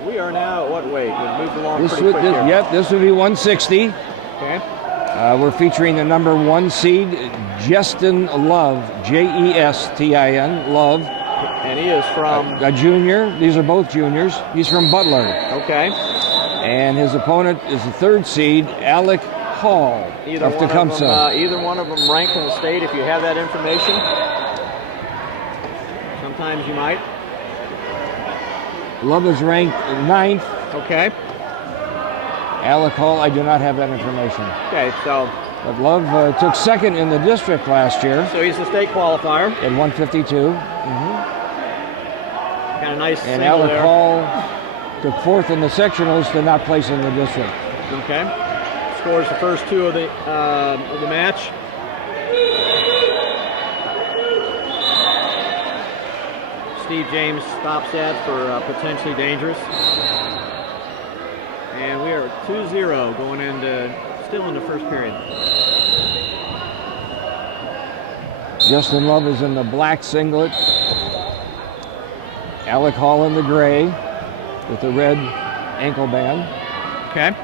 We are now at what weight? We've moved along pretty quick here. Yep, this would be 160. Okay. We're featuring the number 1 seed, Justin Love, Jestin, Love. And he is from? A junior. These are both juniors. He's from Butler. Okay. And his opponent is the 3rd seed, Alec Hall of Tecumseh. Either one of them ranked in the state if you have that information. Sometimes you might. Love is ranked 9th. Okay. Alec Hall, I do not have that information. Okay, so. But Love took 2nd in the district last year. So he's the state qualifier. At 152. Got a nice and single Alec there. Hall took 4th in the sectionals to not place in the district. Okay. Scores the first 2 of the match. Steve James stops that for potentially dangerous. And we are 2-0 going still in the first period. Justin Love is in the black singlet. Alec Hall in the gray with the red ankle band. Okay.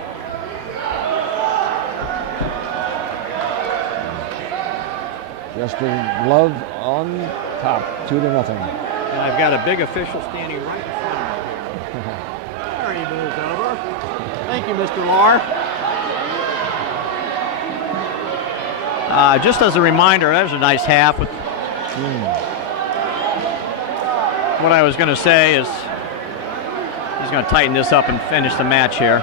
Justin Love on top, 2-0. And I've got a big official standing right in front of me here. There he moves over. Thank you, Mr. Lahr. Just as a reminder, that was a nice half. With What I was going to say is he's going to tighten this up and finish the match here.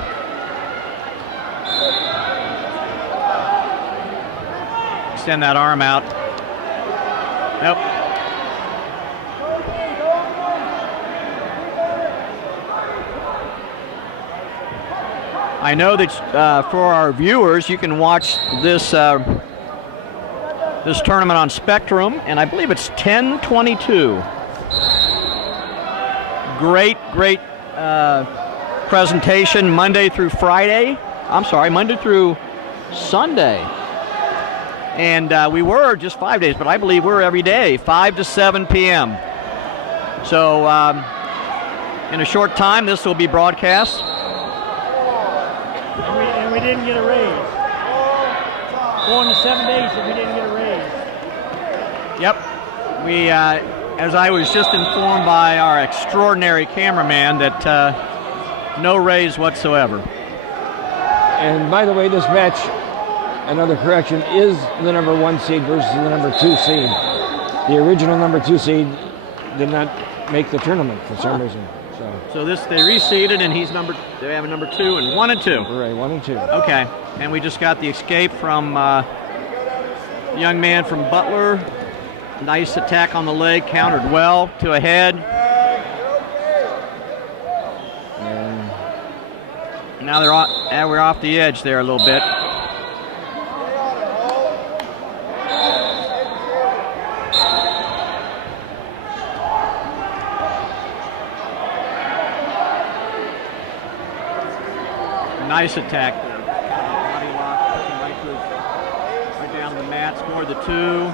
Extend that arm out. Nope. I know that for our viewers, you can watch this this tournament on Spectrum, and I believe it's 10:22. Great presentation Monday through Friday. I'm sorry, Monday through Sunday. And we were just 5 days, but I believe we're every day, 5 to 7 p.m. So in a short time, this will be broadcast. And we didn't get a raise. Going to 7 days and we didn't get a raise. Yep. We, as I was just informed by our extraordinary cameraman, that no raise whatsoever. And by the way, this match, another correction, is the number 1 seed versus the number 2 seed. The original number 2 seed did not make the tournament for some reason. So this, they reseeded, and they have a number 2 and 1 and 2. Right, 1 and 2. Okay, and we just got the escape from the young man from Butler. Nice attack on the leg, countered well to a head. And now we're off the edge there a little bit. Nice attack there. Body lock, right down the mat, scored the 2.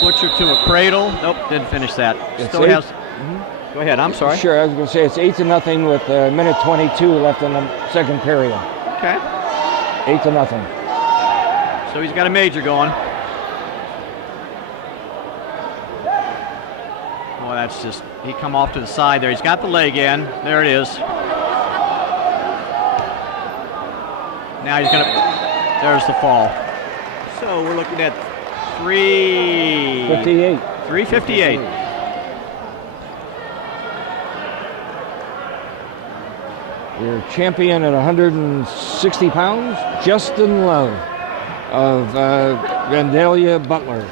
Butcher to a cradle. Nope, didn't finish that. Still has. Go ahead, I'm sorry. Sure, I was going to say it's 8-0 with a minute 22 left in the second period. Okay. 8-0. So he's got a major going. Oh, that's just, he come off to the side there. He's got the leg in. There it is. Now he's going to, there's the fall. So we're looking at 3:58. 3:58. Your champion at 160 pounds, Justin Love of Vandalia Butler.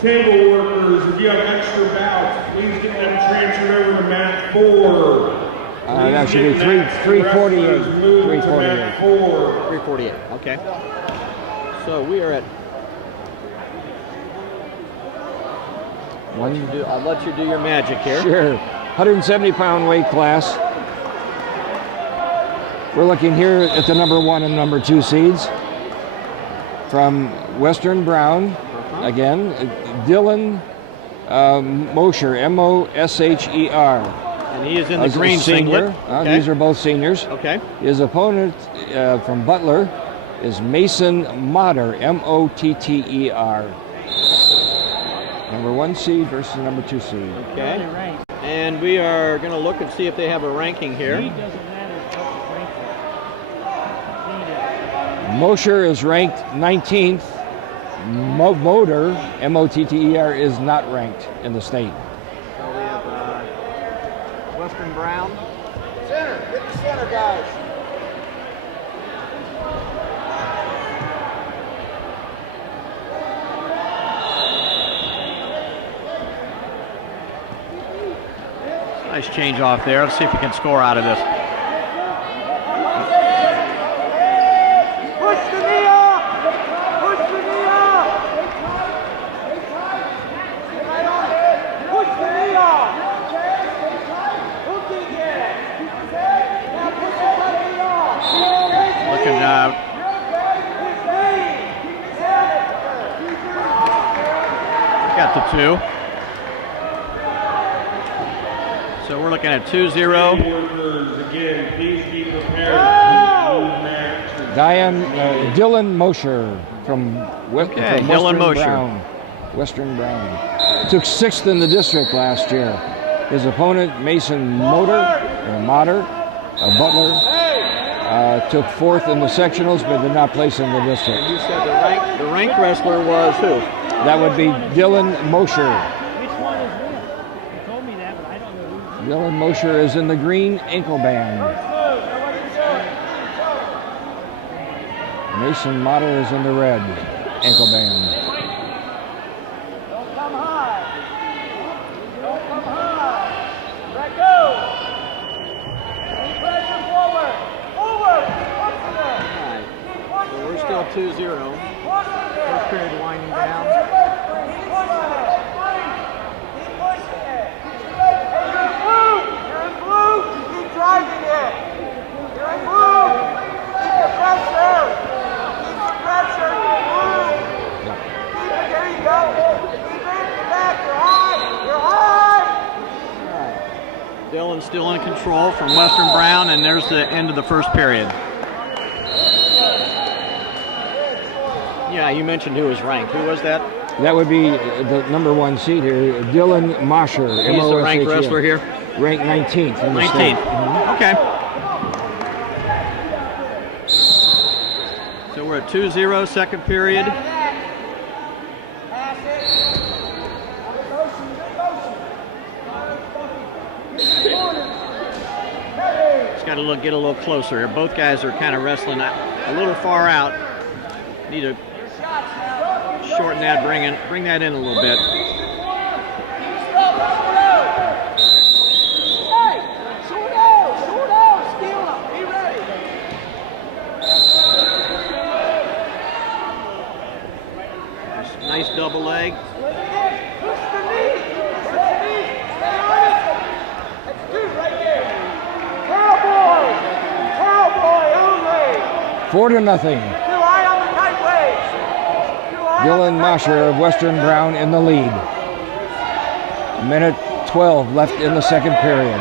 Table workers, if you have extra bouts, please get them transferred over to mat 4. That should be 348. 348. 348. Okay. So we are at. I'll let you do your magic here. Sure. 170-pound weight class. We're looking here at the number 1 and number 2 seeds. From Western Brown, again, Dylan Mosher, Mosher. And he is in the green singlet. Okay. These are both seniors. Okay. His opponent from Butler is Mason Motter, Motter. Number 1 seed versus number 2 seed. Okay. And we are going to look and see if they have a ranking here. Mosher is ranked 19th. Motter, Motter, is not ranked in the state. So we have Western Brown. Center, get the center, guys. Nice change off there. Let's see if we can score out of this. Push the knee up! Push the knee up! Push the knee up! Looking got the 2. So we're looking at 2-0. Again, please be prepared. Dylan Mosher from Western Mosher. Brown. Western Brown. Took 6th in the district last year. His opponent, Mason Motter, of Butler, took 4th in the sectionals, but did not place in the district. You said the ranked wrestler was who? That would be Dylan Mosher. Which one is which? You told me that, but I don't know who. Dylan Mosher is in the green ankle band. Mason Motter is in the red ankle band. Don't come high. Don't come high. Let go. Keep pressure forward. Forward. Keep pushing it. So we're still 2-0. First period winding down. Keep pushing it. Keep pushing it. Hey, you're in blue. You're in blue. Keep driving it. You're in blue. Keep the pressure. Keep the pressure. You're in blue. Keep it. There you go. Keep it. You're back. You're high. You're high. Dylan's still in control from Western Brown, and there's the end of the first period. Yeah, you mentioned who was ranked. Who was that? That would be the number 1 seed here, Dylan Mosher. He's the ranked wrestler here? Ranked 19th. In the 19th. state. Mm-hmm. Okay. So we're at 2-0, second period. Just got to get a little closer here. Both guys are kind of wrestling a little far out. Need to shorten that, bring that in a little bit. Nice double leg. Push the knee. Push the knee. Stay on it. That's 2 right there. Cowboy. Cowboy only. 4-0. Too high on the tight waist. Dylan Mosher of Western Brown in the lead. Minute 12 left in the second period.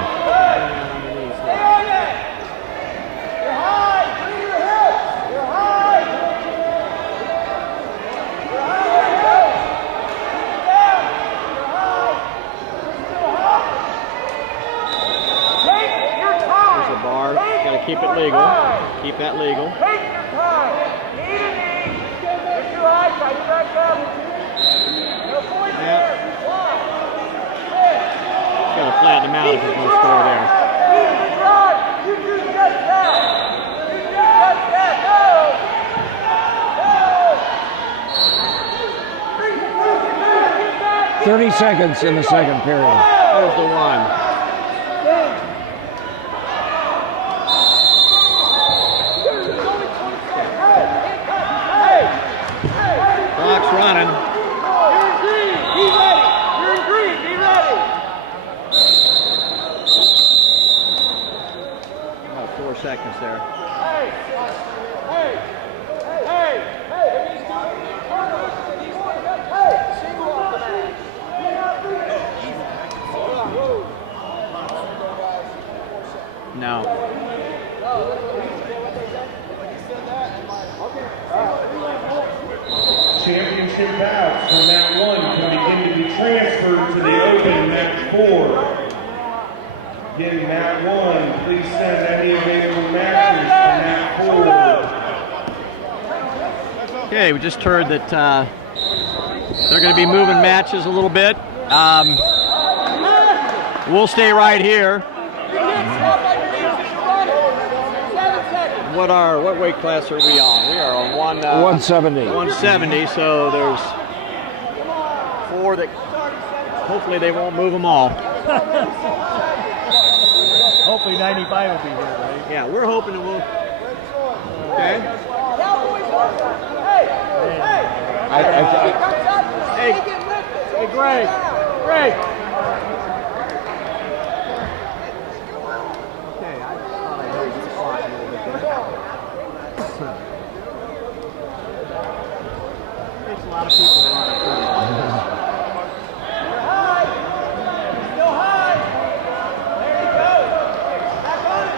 Keep it legal. Keep that legal. Take your time. Knee to knee. timeout if there's no score there. You do just that. You do just that. Go. 30 seconds in the second period. There's the one. Clock's running. You're in green. Be ready. You're in green. Be ready. About 4 seconds there. No. Championship bouts for Mat 1 coming in to be transferred to the open Mat 4. Again, Mat 1, please send any available matches to Mat 4. Okay, we just heard that they're going to be moving matches a little bit. We'll stay right here. What weight class are we on? We are on 170. 170, so there's 4 that hopefully they won't move them all. Hopefully 95 will be here, right? Yeah, we're hoping it will. Okay. Hey, Greg. Greg. Okay, I thought I heard you squat a little bit there. Takes a lot of people to run it. Still high. There you go. Back on it.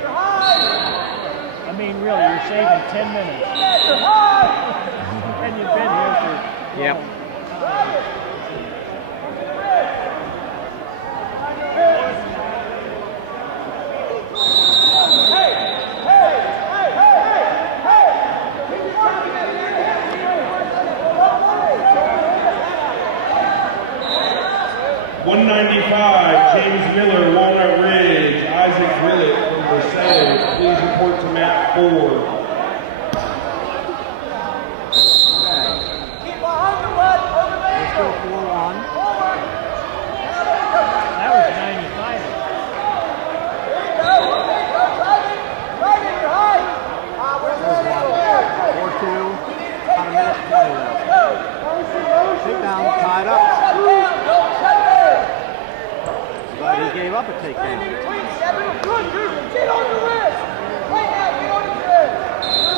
You're high. I mean, really, you're saving 10 minutes. You're high. And you've been here for... Yep. Hey, hey, hey, hey, hey. 195, James Miller, Walnut Ridge. Isaac Willett from Mercedes. Please report to Mat 4. Keep behind the bud over there. Let's go 4-1. Forward. That was 95. There you go. Driving. Driving. You're high. Where's the signal? 4-2. About a minute 20 left. Takedown, tied up. Shut down. Don't shut down. But he gave up a takedown. Good, dude. Get on the wrist. Right now, get on his wrist.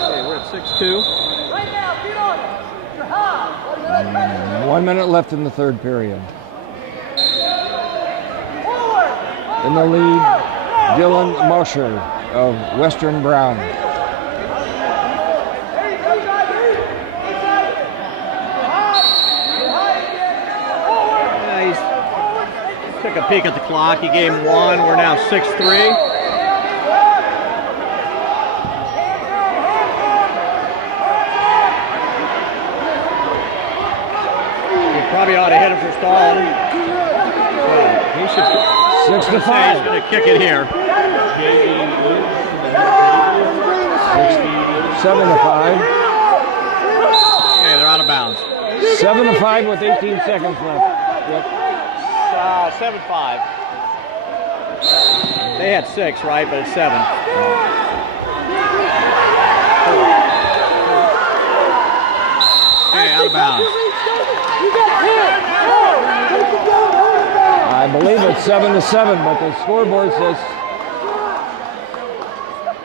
Okay, we're at 6-2. Right now, get on it. You're high. 1 minute left in the third period. Forward. In the lead, Dylan Mosher of Western Brown. There you go, driver. Inside. You're high. You're high again. Forward. Yeah, he's took a peek at the clock. He gave him 1. We're now 6-3. We probably ought to hit him for stalling. He should. 6 to 5. He's going to kick it here. 7 to 5. Okay, they're out of bounds. 7 to 5 with 18 seconds left. Yep. 7-5. They had 6, right? But it's 7. Okay, out of bounds. I believe it's 7 to 7, but the scoreboard says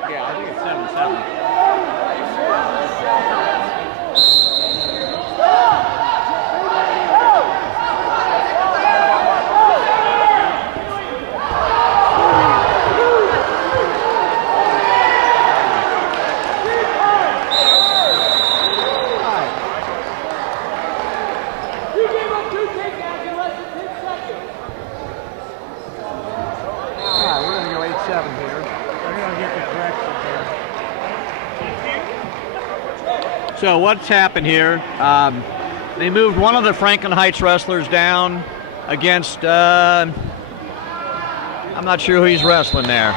Yeah, I think it's 7-7. You gave up 2 takedowns in less than 10 seconds. All right, we're going to go 8-7 here. We're going to get the correction here. So what's happened here? They moved one of the Franklin Heights wrestlers down against, I'm not sure who he's wrestling there.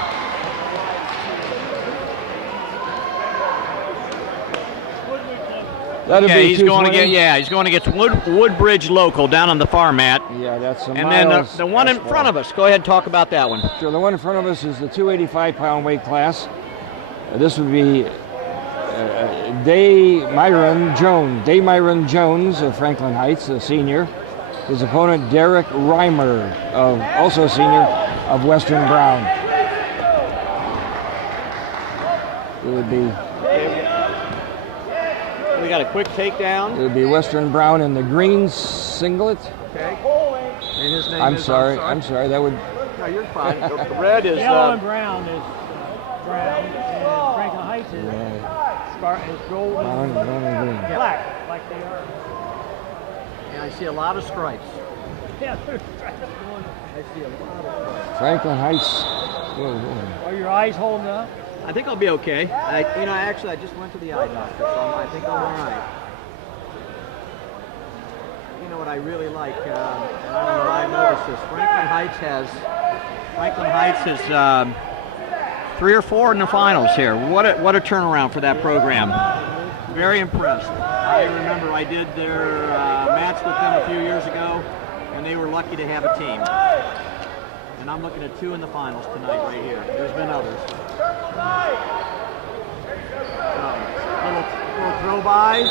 That'll be he's going against Woodbridge Local down on the far mat. Yeah, that's a And then the one in front of us. Go ahead and talk about that one. Sure, the one in front of us is the 285-pound weight class. This would be Day Myron Jones of Franklin Heights, a senior. His opponent, Derek Reimer, also a senior, of Western Brown. It would be... We got a quick takedown. It would be Western Brown in the green singlet. Okay. And his name I'm is... sorry. That would... No, you're fine. The red is... Yellow and brown is brown, and Franklin Heights is, is gold and brown and green. black, like they are. And I see a lot of stripes. Yeah, there's stripes going. I see a lot of stripes. Franklin Heights. Are your eyes holding up? I think I'll be okay. I just went to the eye doctor, so I think I'm all right. You know what I really like, and I don't know, I've noticed this. Franklin Heights has 3 or 4 in the finals here. What a turnaround for that program. Very impressed. I remember I did their match with them a few years ago, and they were lucky to have a team. And I'm looking at 2 in the finals tonight right here. There's been others. Little throw by.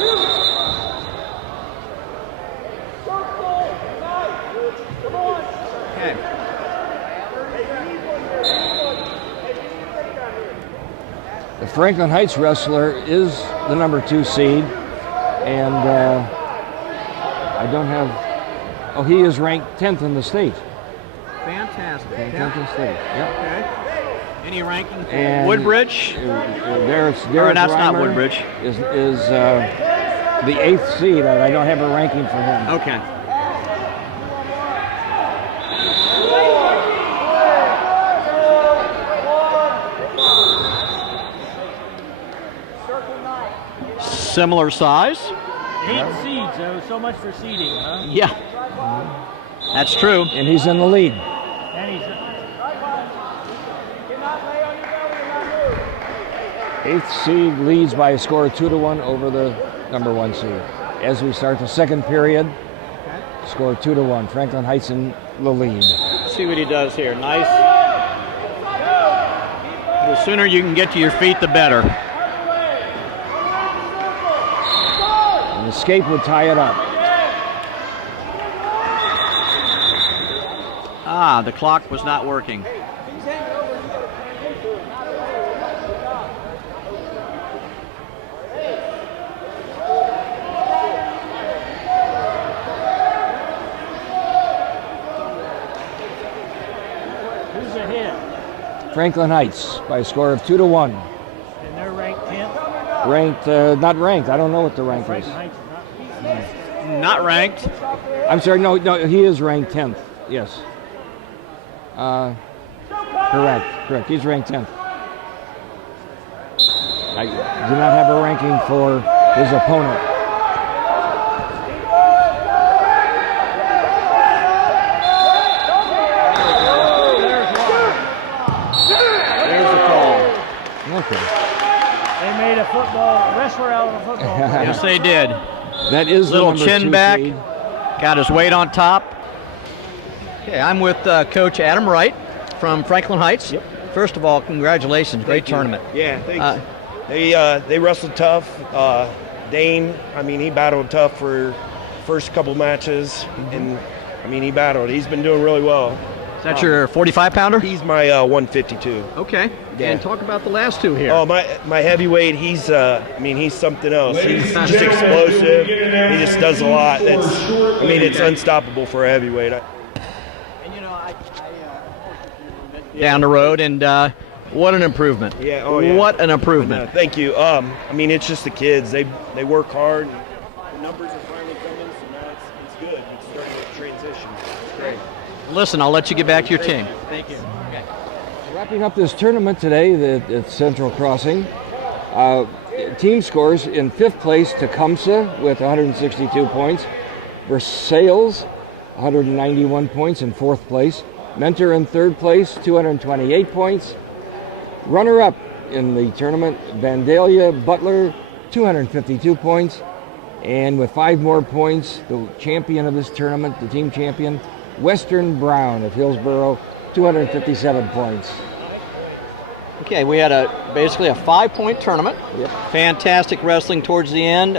Okay. The Franklin Heights wrestler is the number 2 seed, and I don't have... Oh, he is ranked 10th in the state. Fantastic. 10th in the state, yeah. Okay. Any ranking for And Woodbridge? Derek Or that's not Reimer Woodbridge. Is the 8th seed. I don't have a ranking for him. Okay. Similar size. 8 seeds, though. So much for seeding, huh? Yeah. That's true. And he's in the lead. And he's... 8th seed leads by a score of 2-1 over the number 1 seed. As we start the second period, score 2-1. Franklin Heights in the lead. See what he does here. Nice. The sooner you can get to your feet, the better. An escape would tie it up. Ah, the clock was not working. Who's ahead? Franklin Heights by a score of 2-1. And they're ranked 10th? Ranked, not ranked. I don't know what the rank is. Franklin Heights is not. Not ranked. I'm sorry, no, he is ranked 10th. Yes. Correct. He's ranked 10th. I do not have a ranking for his opponent. There's the call. Okay. They made a wrestler out of a football player. Yes, they did. That is little the number chin 2 back. seed. Got his weight on top. Okay, I'm with Coach Adam Wright from Franklin Heights. Yep. First of all, congratulations. Great tournament. Yeah, thanks. They wrestled tough. Dane, he battled tough for first couple matches, and he battled. He's been doing really well. Is that your 45-pounder? He's my 152. Okay. Yeah. And talk about the last 2 here. Oh, my heavyweight. He's something else. He's just explosive. He just does a lot. It's unstoppable for a heavyweight. Down the road, and what an improvement. Yeah. Oh, yeah. What an improvement. Thank you. It's just the kids. They work hard. The numbers are finally coming, so now it's good. It's starting to transition. It's great. Listen, I'll let you get back to your team. Thank you. Okay. Wrapping up this tournament today at Central Crossing, team scores, in 5th place, Tecumseh with 162 points. Versailles, 191 points in 4th place. Mentor in 3rd place, 228 points. Runner-up in the tournament, Vandalia Butler, 252 points. And with 5 more points, the champion of this tournament, the team champion, Western Brown of Hillsborough, 257 points. Okay, we had basically a 5-point tournament. Yep. Fantastic wrestling towards the end.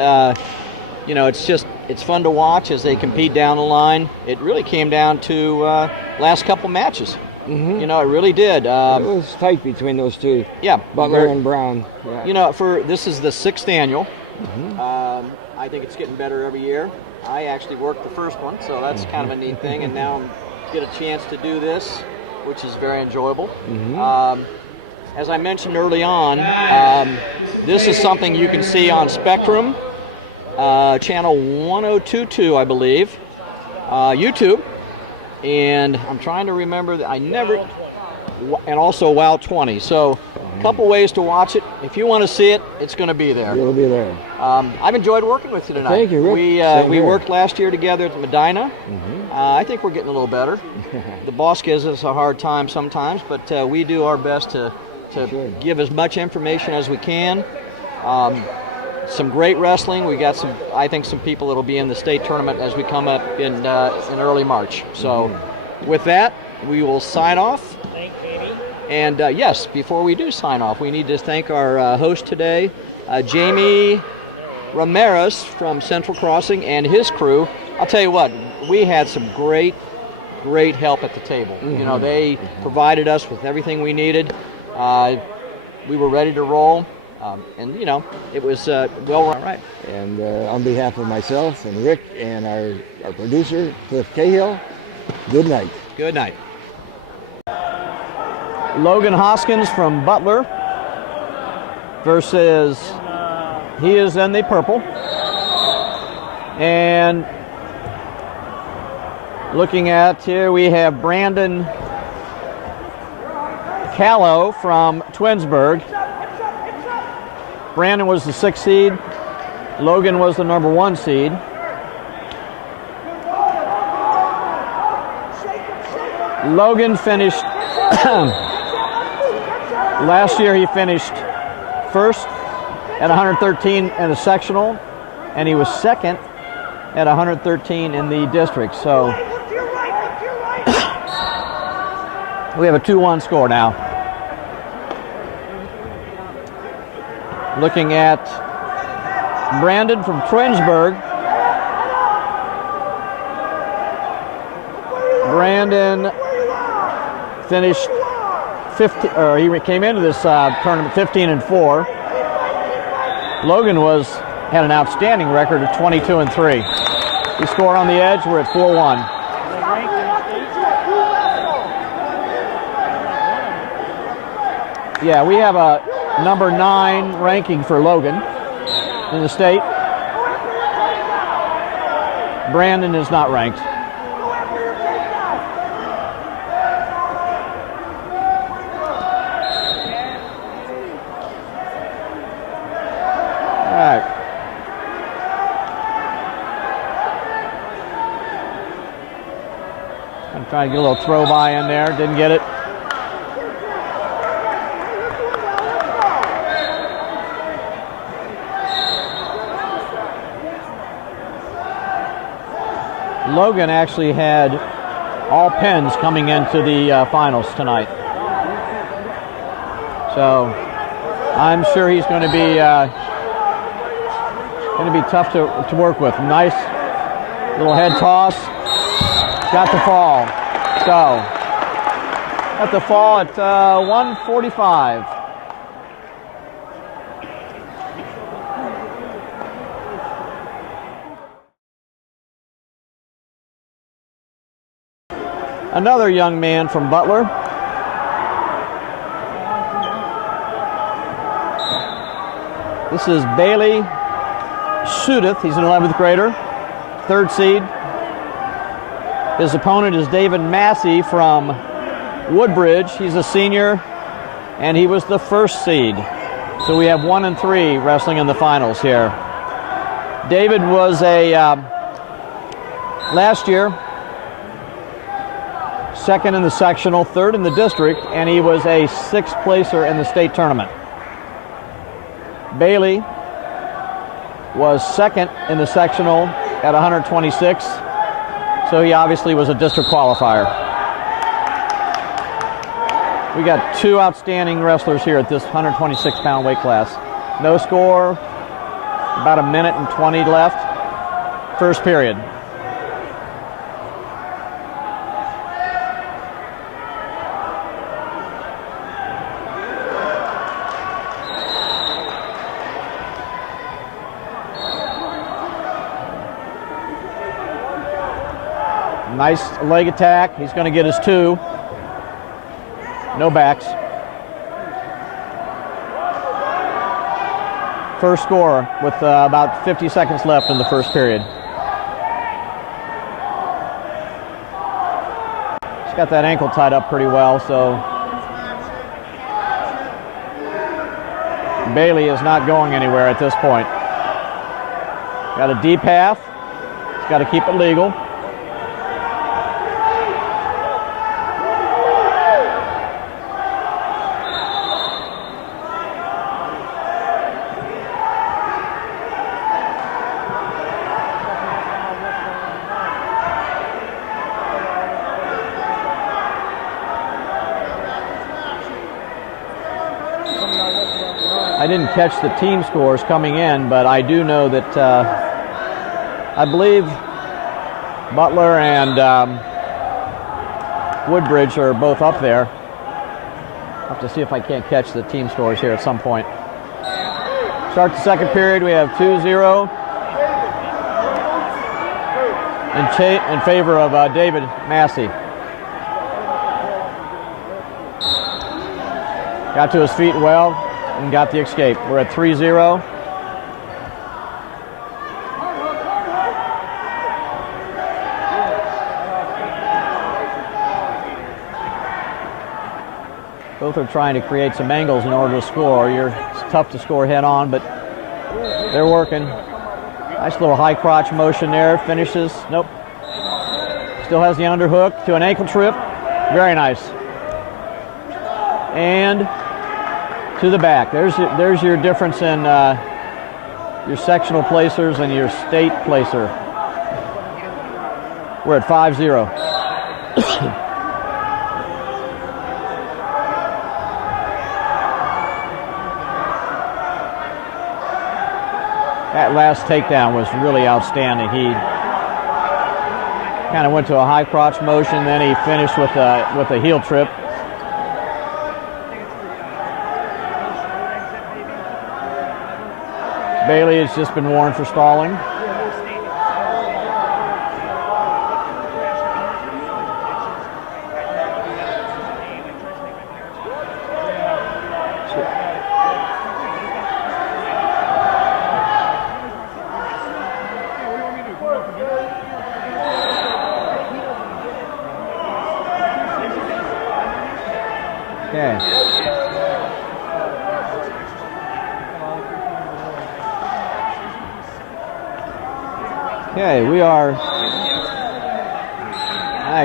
You know, it's fun to watch as they compete down the line. It really came down to last couple matches. Mm-hmm. You know, it really did. It was tight between those two. Yeah, Butler and Brown. Yeah. You know, this is the 6th annual. Mm-hmm. I think it's getting better every year. I actually worked the first one, so that's kind of a neat thing. And now I get a chance to do this, which is very enjoyable. Mm-hmm. As I mentioned early on, this is something you can see on Spectrum, channel 1022, I believe, YouTube. And I'm trying to remember that and also WOW 20. So a couple ways to watch it. If you want to see it, it's going to be there. It'll be there. I've enjoyed working with you tonight. Thank you, Rick. We worked last year together at Medina. Mm-hmm. I think we're getting a little better. The boss gives us a hard time sometimes, but we do our best to give as much information as we can. Some great wrestling. We got I think some people that'll be in the state tournament as we come up in early March. So with that, we will sign off. And yes, before we do sign off, we need to thank our host today, Jamie Ramirez from Central Crossing and his crew. I'll tell you what, we had some great help at the table. Mm-hmm. You know, they provided us with everything we needed. We were ready to roll. And, you know, it was well run. Right. And on behalf of myself and Rick and our producer, Cliff Cahill, good night. Good night. Logan Hoskins from Butler versus, he is in the purple. And looking at here, we have Brandon Callow from Twinsburg. Brandon was the 6th seed. Logan was the number 1 seed. Logan finished last year. He finished 1st at 113 in the sectional, and he was 2nd at 113 in the district. So we have a 2-1 score now. Looking at Brandon from Twinsburg. Brandon finished 15, or he came into this tournament 15-4. Logan had an outstanding record of 22-3. He scored on the edge. We're at 4-1. Yeah, we have a number 9 ranking for Logan in the state. Brandon is not ranked. All right. I'm trying to get a little throw by in there. Didn't get it. Logan actually had all pins coming into the finals tonight. So I'm sure he's going to be tough to work with. Nice little head toss. Got the fall. So got the fall at 145. Another young man from Butler. This is Bailey Sudeth. He's an 11th grader, 3rd seed. His opponent is David Massey from Woodbridge. He's a senior, and he was the 1st seed. So we have 1 and 3 wrestling in the finals here. David was a last year second in the sectional, third in the district, and he was a 6th placer in the state tournament. Bailey was 2nd in the sectional at 126, so he obviously was a district qualifier. We got 2 outstanding wrestlers here at this 126-pound weight class. No score, about 1:20 left, first period. Nice leg attack. He's going to get his 2. No backs. First score with about 50 seconds left in the first period. He's got that ankle tied up pretty well, so Bailey is not going anywhere at this point. Got a deep half. He's got to keep it legal. I didn't catch the team scores coming in, but I do know that I believe Butler and Woodbridge are both up there. I'll have to see if I can't catch the team scores here at some point. Start the second period. We have 2-0 in favor of David Massey. Got to his feet well and got the escape. We're at 3-0. Both are trying to create some angles in order to score. It's tough to score head on, but they're working. Nice little high crotch motion there. Finishes. Nope. Still has the underhook to an ankle trip. Very nice. And to the back. There's your difference in your sectional placers and your state placer. We're at 5-0. That last takedown was really outstanding. He kind of went to a high crotch motion, then he finished with a heel trip. Bailey has just been warned for stalling. Okay. Okay, we are.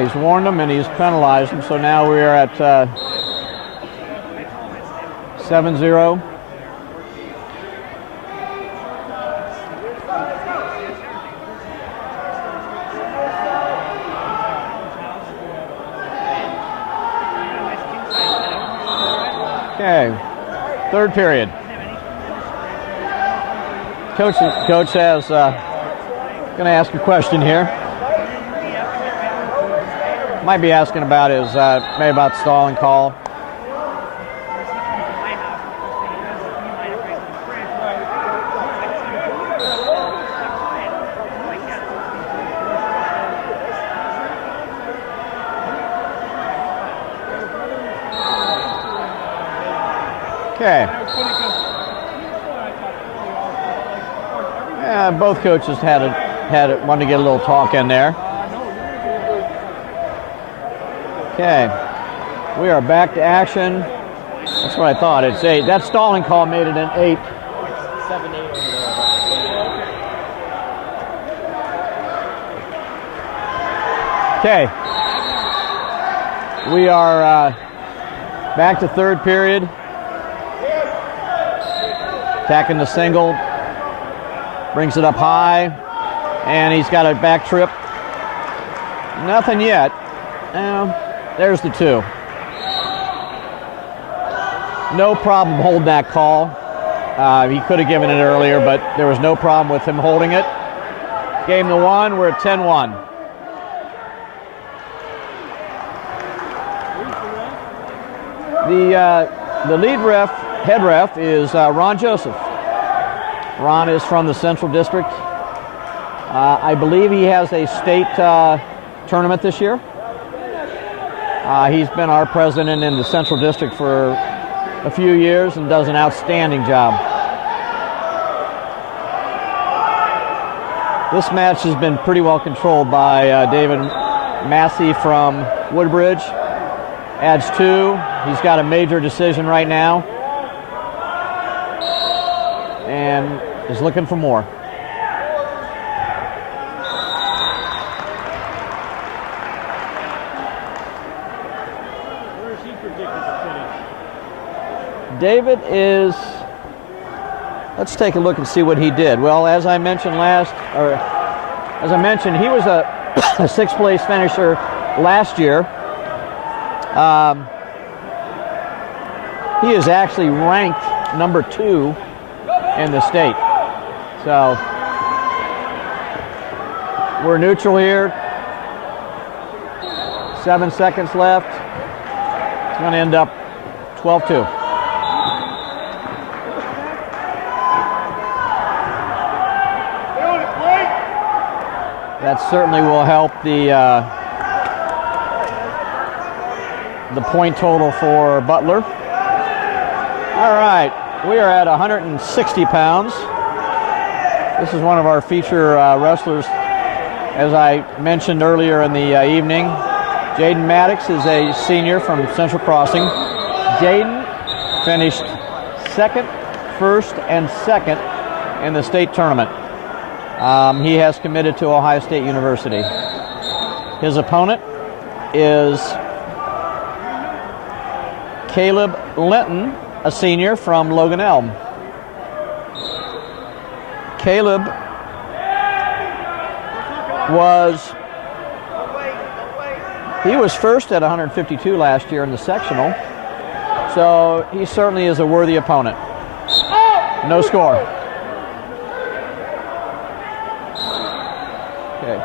He's warned him and he's penalized him, so now we are at 7-0. Okay, third period. Coach has going to ask a question here. Might be asking about his maybe about stalling call. Okay. Yeah, both coaches wanted to get a little talk in there. Okay, we are back to action. Let's That's what I thought. It's 8. That stalling call made it an 8. 7-8 over there. Okay. We are back to third period. Attacking the single. Brings it up high. And he's got a back trip. Nothing yet. There's the 2. No problem holding that call. He could have given it earlier, but there was no problem with him holding it. Game to 1. We're at 10-1. The lead ref, head ref, is Ron Joseph. Ron is from the Central District. I believe he has a state tournament this year. He's been our president in the Central District for a few years and does an outstanding job. This match has been pretty well controlled by David Massey from Woodbridge. Adds 2. He's got a major decision right now and is looking for more. Where is he predicted to finish? David is, let's take a look and see what he did. Well, as I mentioned he was a 6th place finisher last year. He is actually ranked number 2 in the state. So we're neutral here. 7 seconds left. It's going to end up 12-2. That certainly will help the point total for Butler. All right, we are at 160 pounds. This is one of our feature wrestlers, as I mentioned earlier in the evening. Jaden Maddox is a senior from Central Crossing. Jaden finished 2nd, 1st, and 2nd in the state tournament. He has committed to Ohio State University. His opponent is Caleb Linton, a senior from Logan Elm. Caleb was first at 152 last year in the sectional, so he certainly is a worthy opponent. No score. Okay.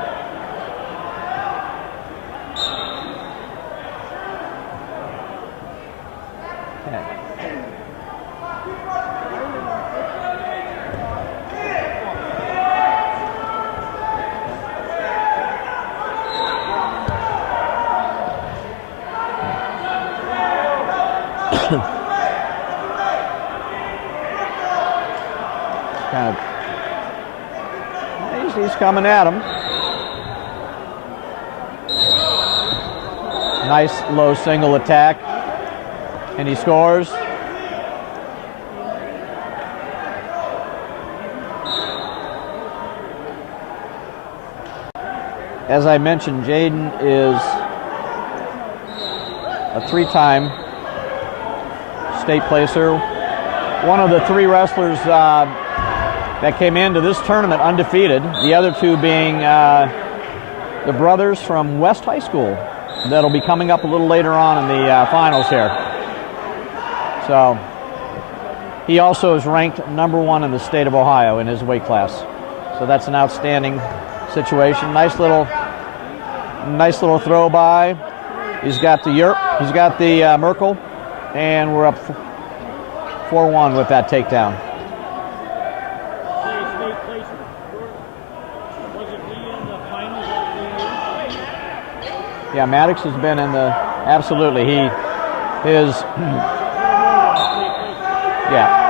He's coming at him. Nice low single attack, and he scores. As I mentioned, Jaden is a 3-time state placer. One of the 3 wrestlers that came into this tournament undefeated, the other 2 being the brothers from West High School that'll be coming up a little later on in the finals here. So he also is ranked number 1 in the state of Ohio in his weight class. So that's an outstanding situation. Nice little throw by. He's got the he's got the Merkel, and we're up 4-1 with that takedown. Yeah, Maddox has been in the, absolutely. He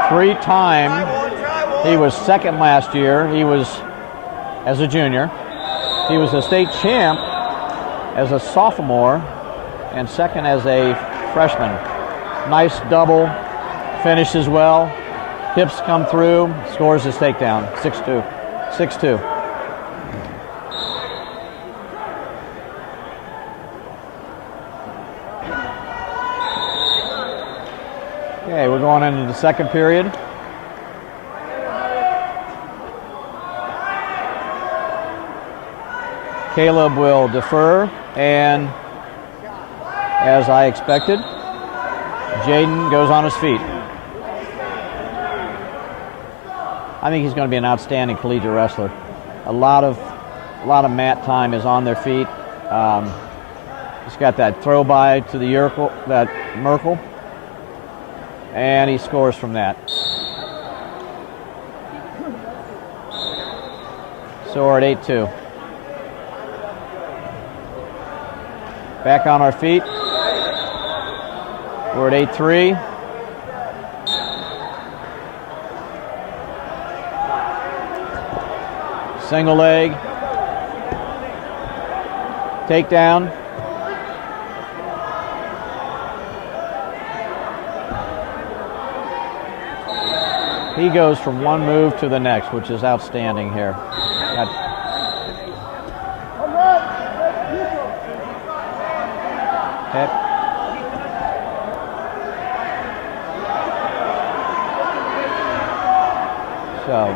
3-time. He was 2nd last year. He was as a junior. He was a state champ as a sophomore and 2nd as a freshman. Nice double finishes well, hips come through, scores his takedown, 6-2. 6-2. Okay, we're going into the second period. Caleb will defer, and as I expected, Jaden goes on his feet. I think he's going to be an outstanding collegiate wrestler. A lot of mat time is on their feet. He's got that throw by to the Merkel, and he scores from that. So we're at 8-2. Back on our feet. We're at 8-3. Single leg. Takedown. He goes from one move to the next, which is outstanding here. So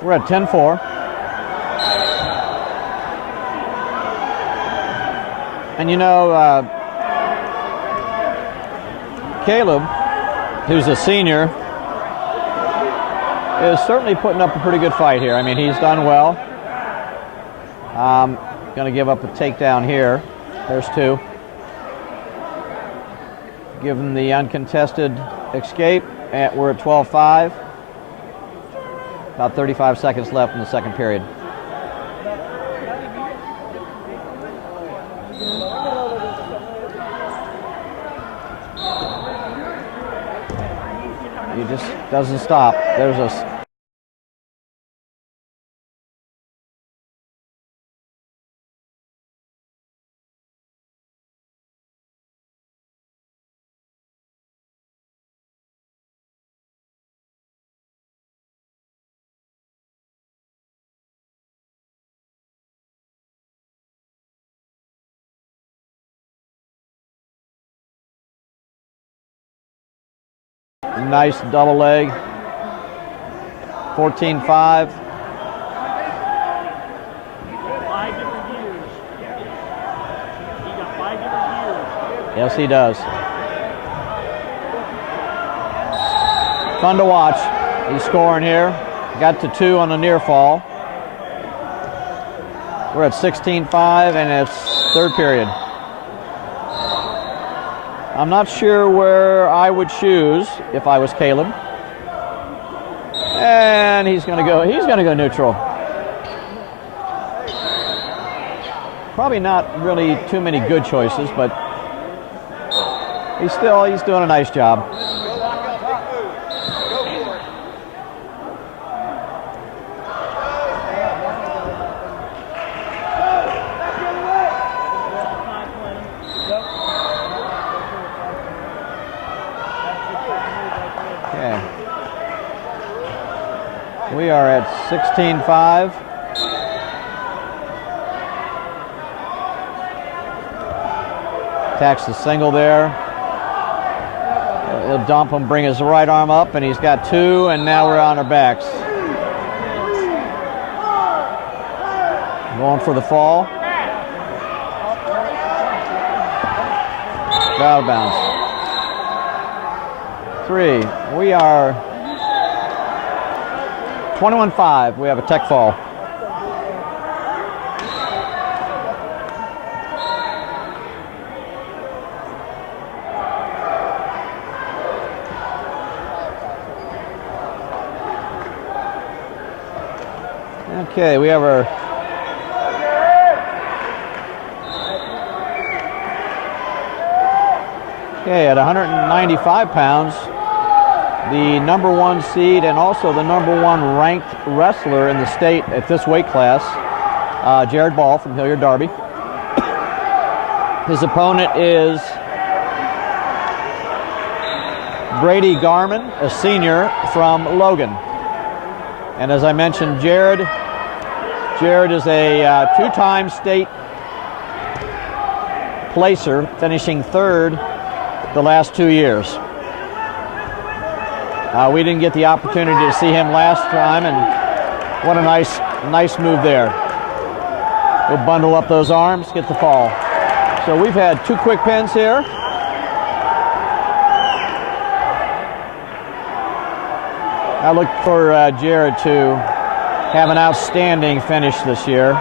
we're at 10-4. And you know, Caleb, who's a senior, is certainly putting up a pretty good fight here. I mean, he's done well. Going to give up a takedown here. There's two. Give him the uncontested escape. We're at 12-5. About 35 seconds left in the second period. He just doesn't stop. There's a nice double leg. 14-5. 5 different gears. He got 5 different gears. Yes, he does. Fun to watch. He's scoring here. Got to 2 on the near fall. We're at 16-5, and it's third period. I'm not sure where I would choose if I was Caleb. And he's going to go neutral. Probably not really too many good choices, but he's doing a nice job. We are at 16-5. Attacks the single there. He'll dump him, bring his right arm up, and he's got 2, and now we're on our backs. Going for the fall. Out of bounds. 3. We are 21-5. We have a tech fall. Okay, we have our at 195 pounds. The number 1 seed and also the number 1 ranked wrestler in the state at this weight class, Jared Ball from Hilliard Darby. His opponent is Brady Garman, a senior from Logan. And as I mentioned, Jared is a two-time state placer, finishing third the last 2 years. We didn't get the opportunity to see him last time, and what a nice move there. We'll bundle up those arms, get the fall. So we've had 2 quick pins here. I look for Jared to have an outstanding finish this year.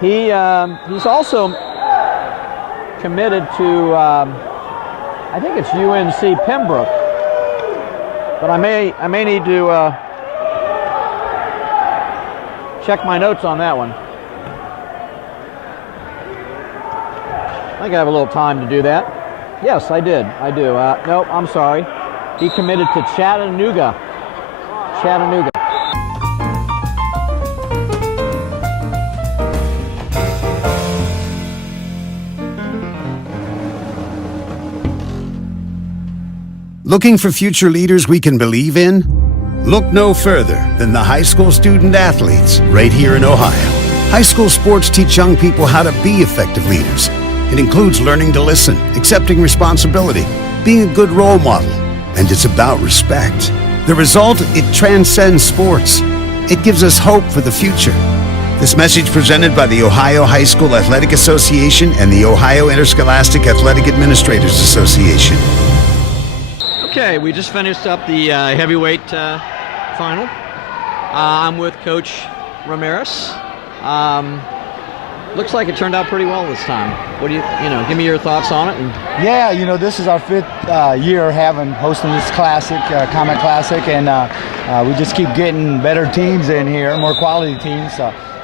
He's also committed to, I think it's UNC Pembroke, but I may need to check my notes on that one. I think I have a little time to do that. Yes, I did. I do. Nope, I'm sorry. He committed to Chattanooga. Looking for future leaders we can believe in? Look no further than the high school student athletes right here in Ohio. High school sports teach young people how to be effective leaders. It includes learning to listen, accepting responsibility, being a good role model, and it's about respect. The result, it transcends sports. It gives us hope for the future. This message presented by the Ohio High School Athletic Association and the Ohio Interscholastic Athletic Administrators Association. Okay, we just finished up the heavyweight final. I'm with Coach Ramirez. Looks like it turned out pretty well this time. What do you give me your thoughts on it? Yeah, this is our 5th year hosting this classic, Comet Classic, and we just keep getting better teams in here, more quality teams.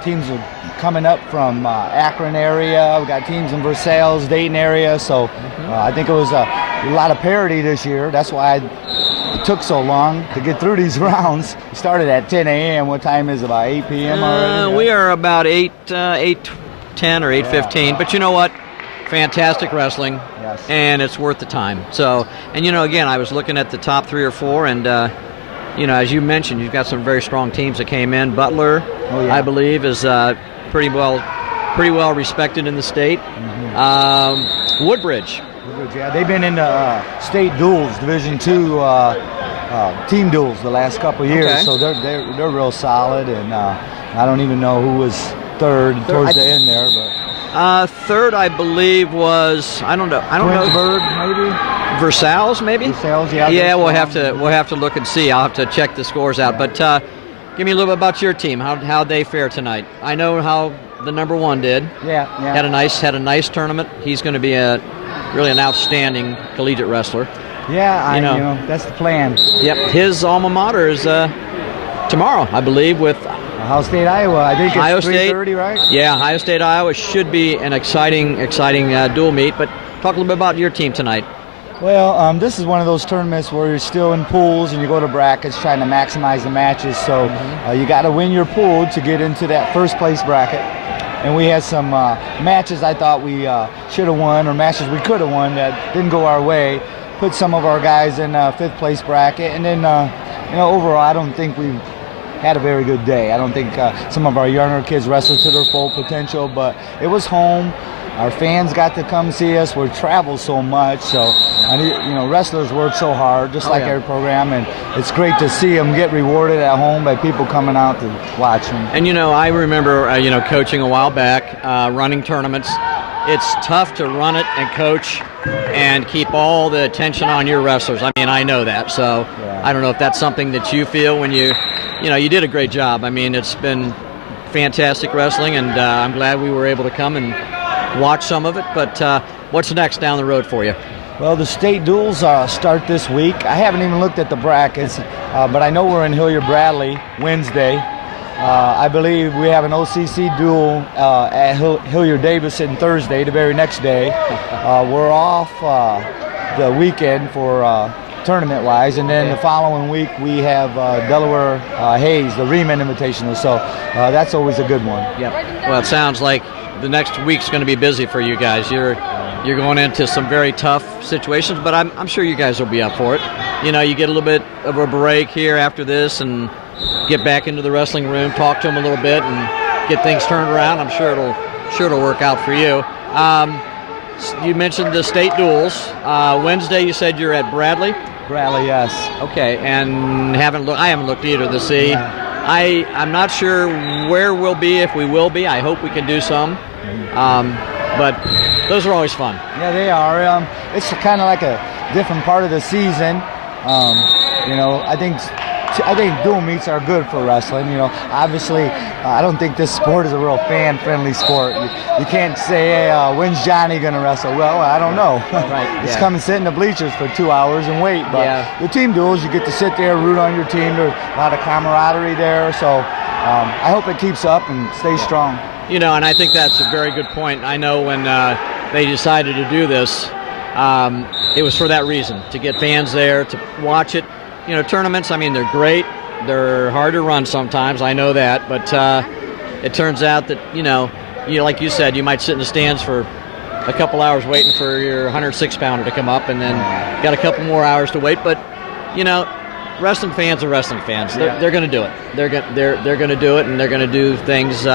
Teams are coming up from Akron area. We got teams in Versailles, Dayton area. So I think it was a lot of parity this year. That's why it took so long to get through these rounds. We started at 10 a.m. What time is it? About 8 p.m. already? We are about 8:10 or 8:15. But you know what? Fantastic wrestling, yes. And it's worth the time. So, and again, I was looking at the top 3 or 4, and as you mentioned, you've got some very strong teams that came in. Butler, I believe, is pretty well respected in the state. Woodbridge, yeah, they've been in the state duels, Division II team duels the last couple of years. Okay. So they're real solid, and I don't even know who was third towards the end there, but third, I believe, was I don't know. Twinsburg, maybe. Versailles, maybe. Versailles, yeah. Yeah, we'll have to look and see. I'll have to check the scores out. But give me a little bit about your team. How they fare tonight? I know how the number 1 did. Yeah. Had a nice tournament. He's going to be really an outstanding collegiate wrestler. Yeah, that's the plan. Yep. His alma mater is tomorrow, I believe, with Ohio State, Iowa. I think it's 3:30, right? Yeah, Ohio State, Iowa should be an exciting dual meet. But talk a little bit about your team tonight. Well, this is one of those tournaments where you're still in pools and you go to brackets trying to maximize the matches. So you got to win your pool to get into that first place bracket. And we had some matches I thought we should have won, or matches we could have won that didn't go our way. Put some of our guys in 5th place bracket, and then overall I don't think we had a very good day. I don't think some of our younger kids wrestled to their full potential, but it was home. Our fans got to come see us. We travel so much, so wrestlers work so hard, just like every program, and it's great to see them get rewarded at home by people coming out to watch them. And I remember coaching a while back, running tournaments. It's tough to run it and coach and keep all the attention on your wrestlers. I mean, I know that, so I don't know if that's something that you feel when you did a great job. I mean, it's been fantastic wrestling, and I'm glad we were able to come and watch some of it. But what's next down the road for you? Well, the state duels start this week. I haven't even looked at the brackets, but I know we're in Hilliard-Bradley Wednesday. I believe we have an OCC duel at Hilliard-Davidson Thursday, the very next day. We're off the weekend for tournament-wise, and then the following week we have Delaware Hayes, the Riemann Invitational. So that's always a good one. Yep. Well, it sounds like the next week's going to be busy for you guys. You're You're going into some very tough situations, but I'm sure you guys will be up for it. You know, you get a little bit of a break here after this and get back into the wrestling room, talk to them a little bit, and get things turned around. I'm sure it'll work out for you. You mentioned the state duels. Wednesday, you said you're at Bradley. Bradley, yes. Okay, and I haven't looked either to see. I'm not sure where we'll be, if we will be. I hope we can do some. But those are always fun. Yeah, they are. It's kind of like a different part of the season. You know, I think dual meets are good for wrestling. You know, obviously, I don't think this sport is a real fan-friendly sport. You can't say, hey, when's Johnny going to wrestle? Well, I don't know. Right. Just come and sit in the bleachers for 2 hours and wait. But the team duels, you get to sit there, root on your team. There's a lot of camaraderie there. So I hope it keeps up and stays strong. You know, and I think that's a very good point. I know when they decided to do this, it was for that reason, to get fans there, to watch it. You know, tournaments, I mean, they're great. They're hard to run sometimes, I know that. But it turns out that, you know, like you said, you might sit in the stands for a couple hours waiting for your 106-pounder to come up, and then got a couple more hours to wait. But, you know, wrestling fans are wrestling fans. They're going to do it. They're going to do it, and they're going to do things.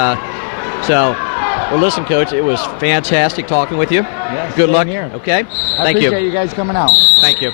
Well, listen, Coach, it was fantastic talking with you. Yes, good luck. Here. Okay? I Thank you. appreciate you guys coming out. Thank you.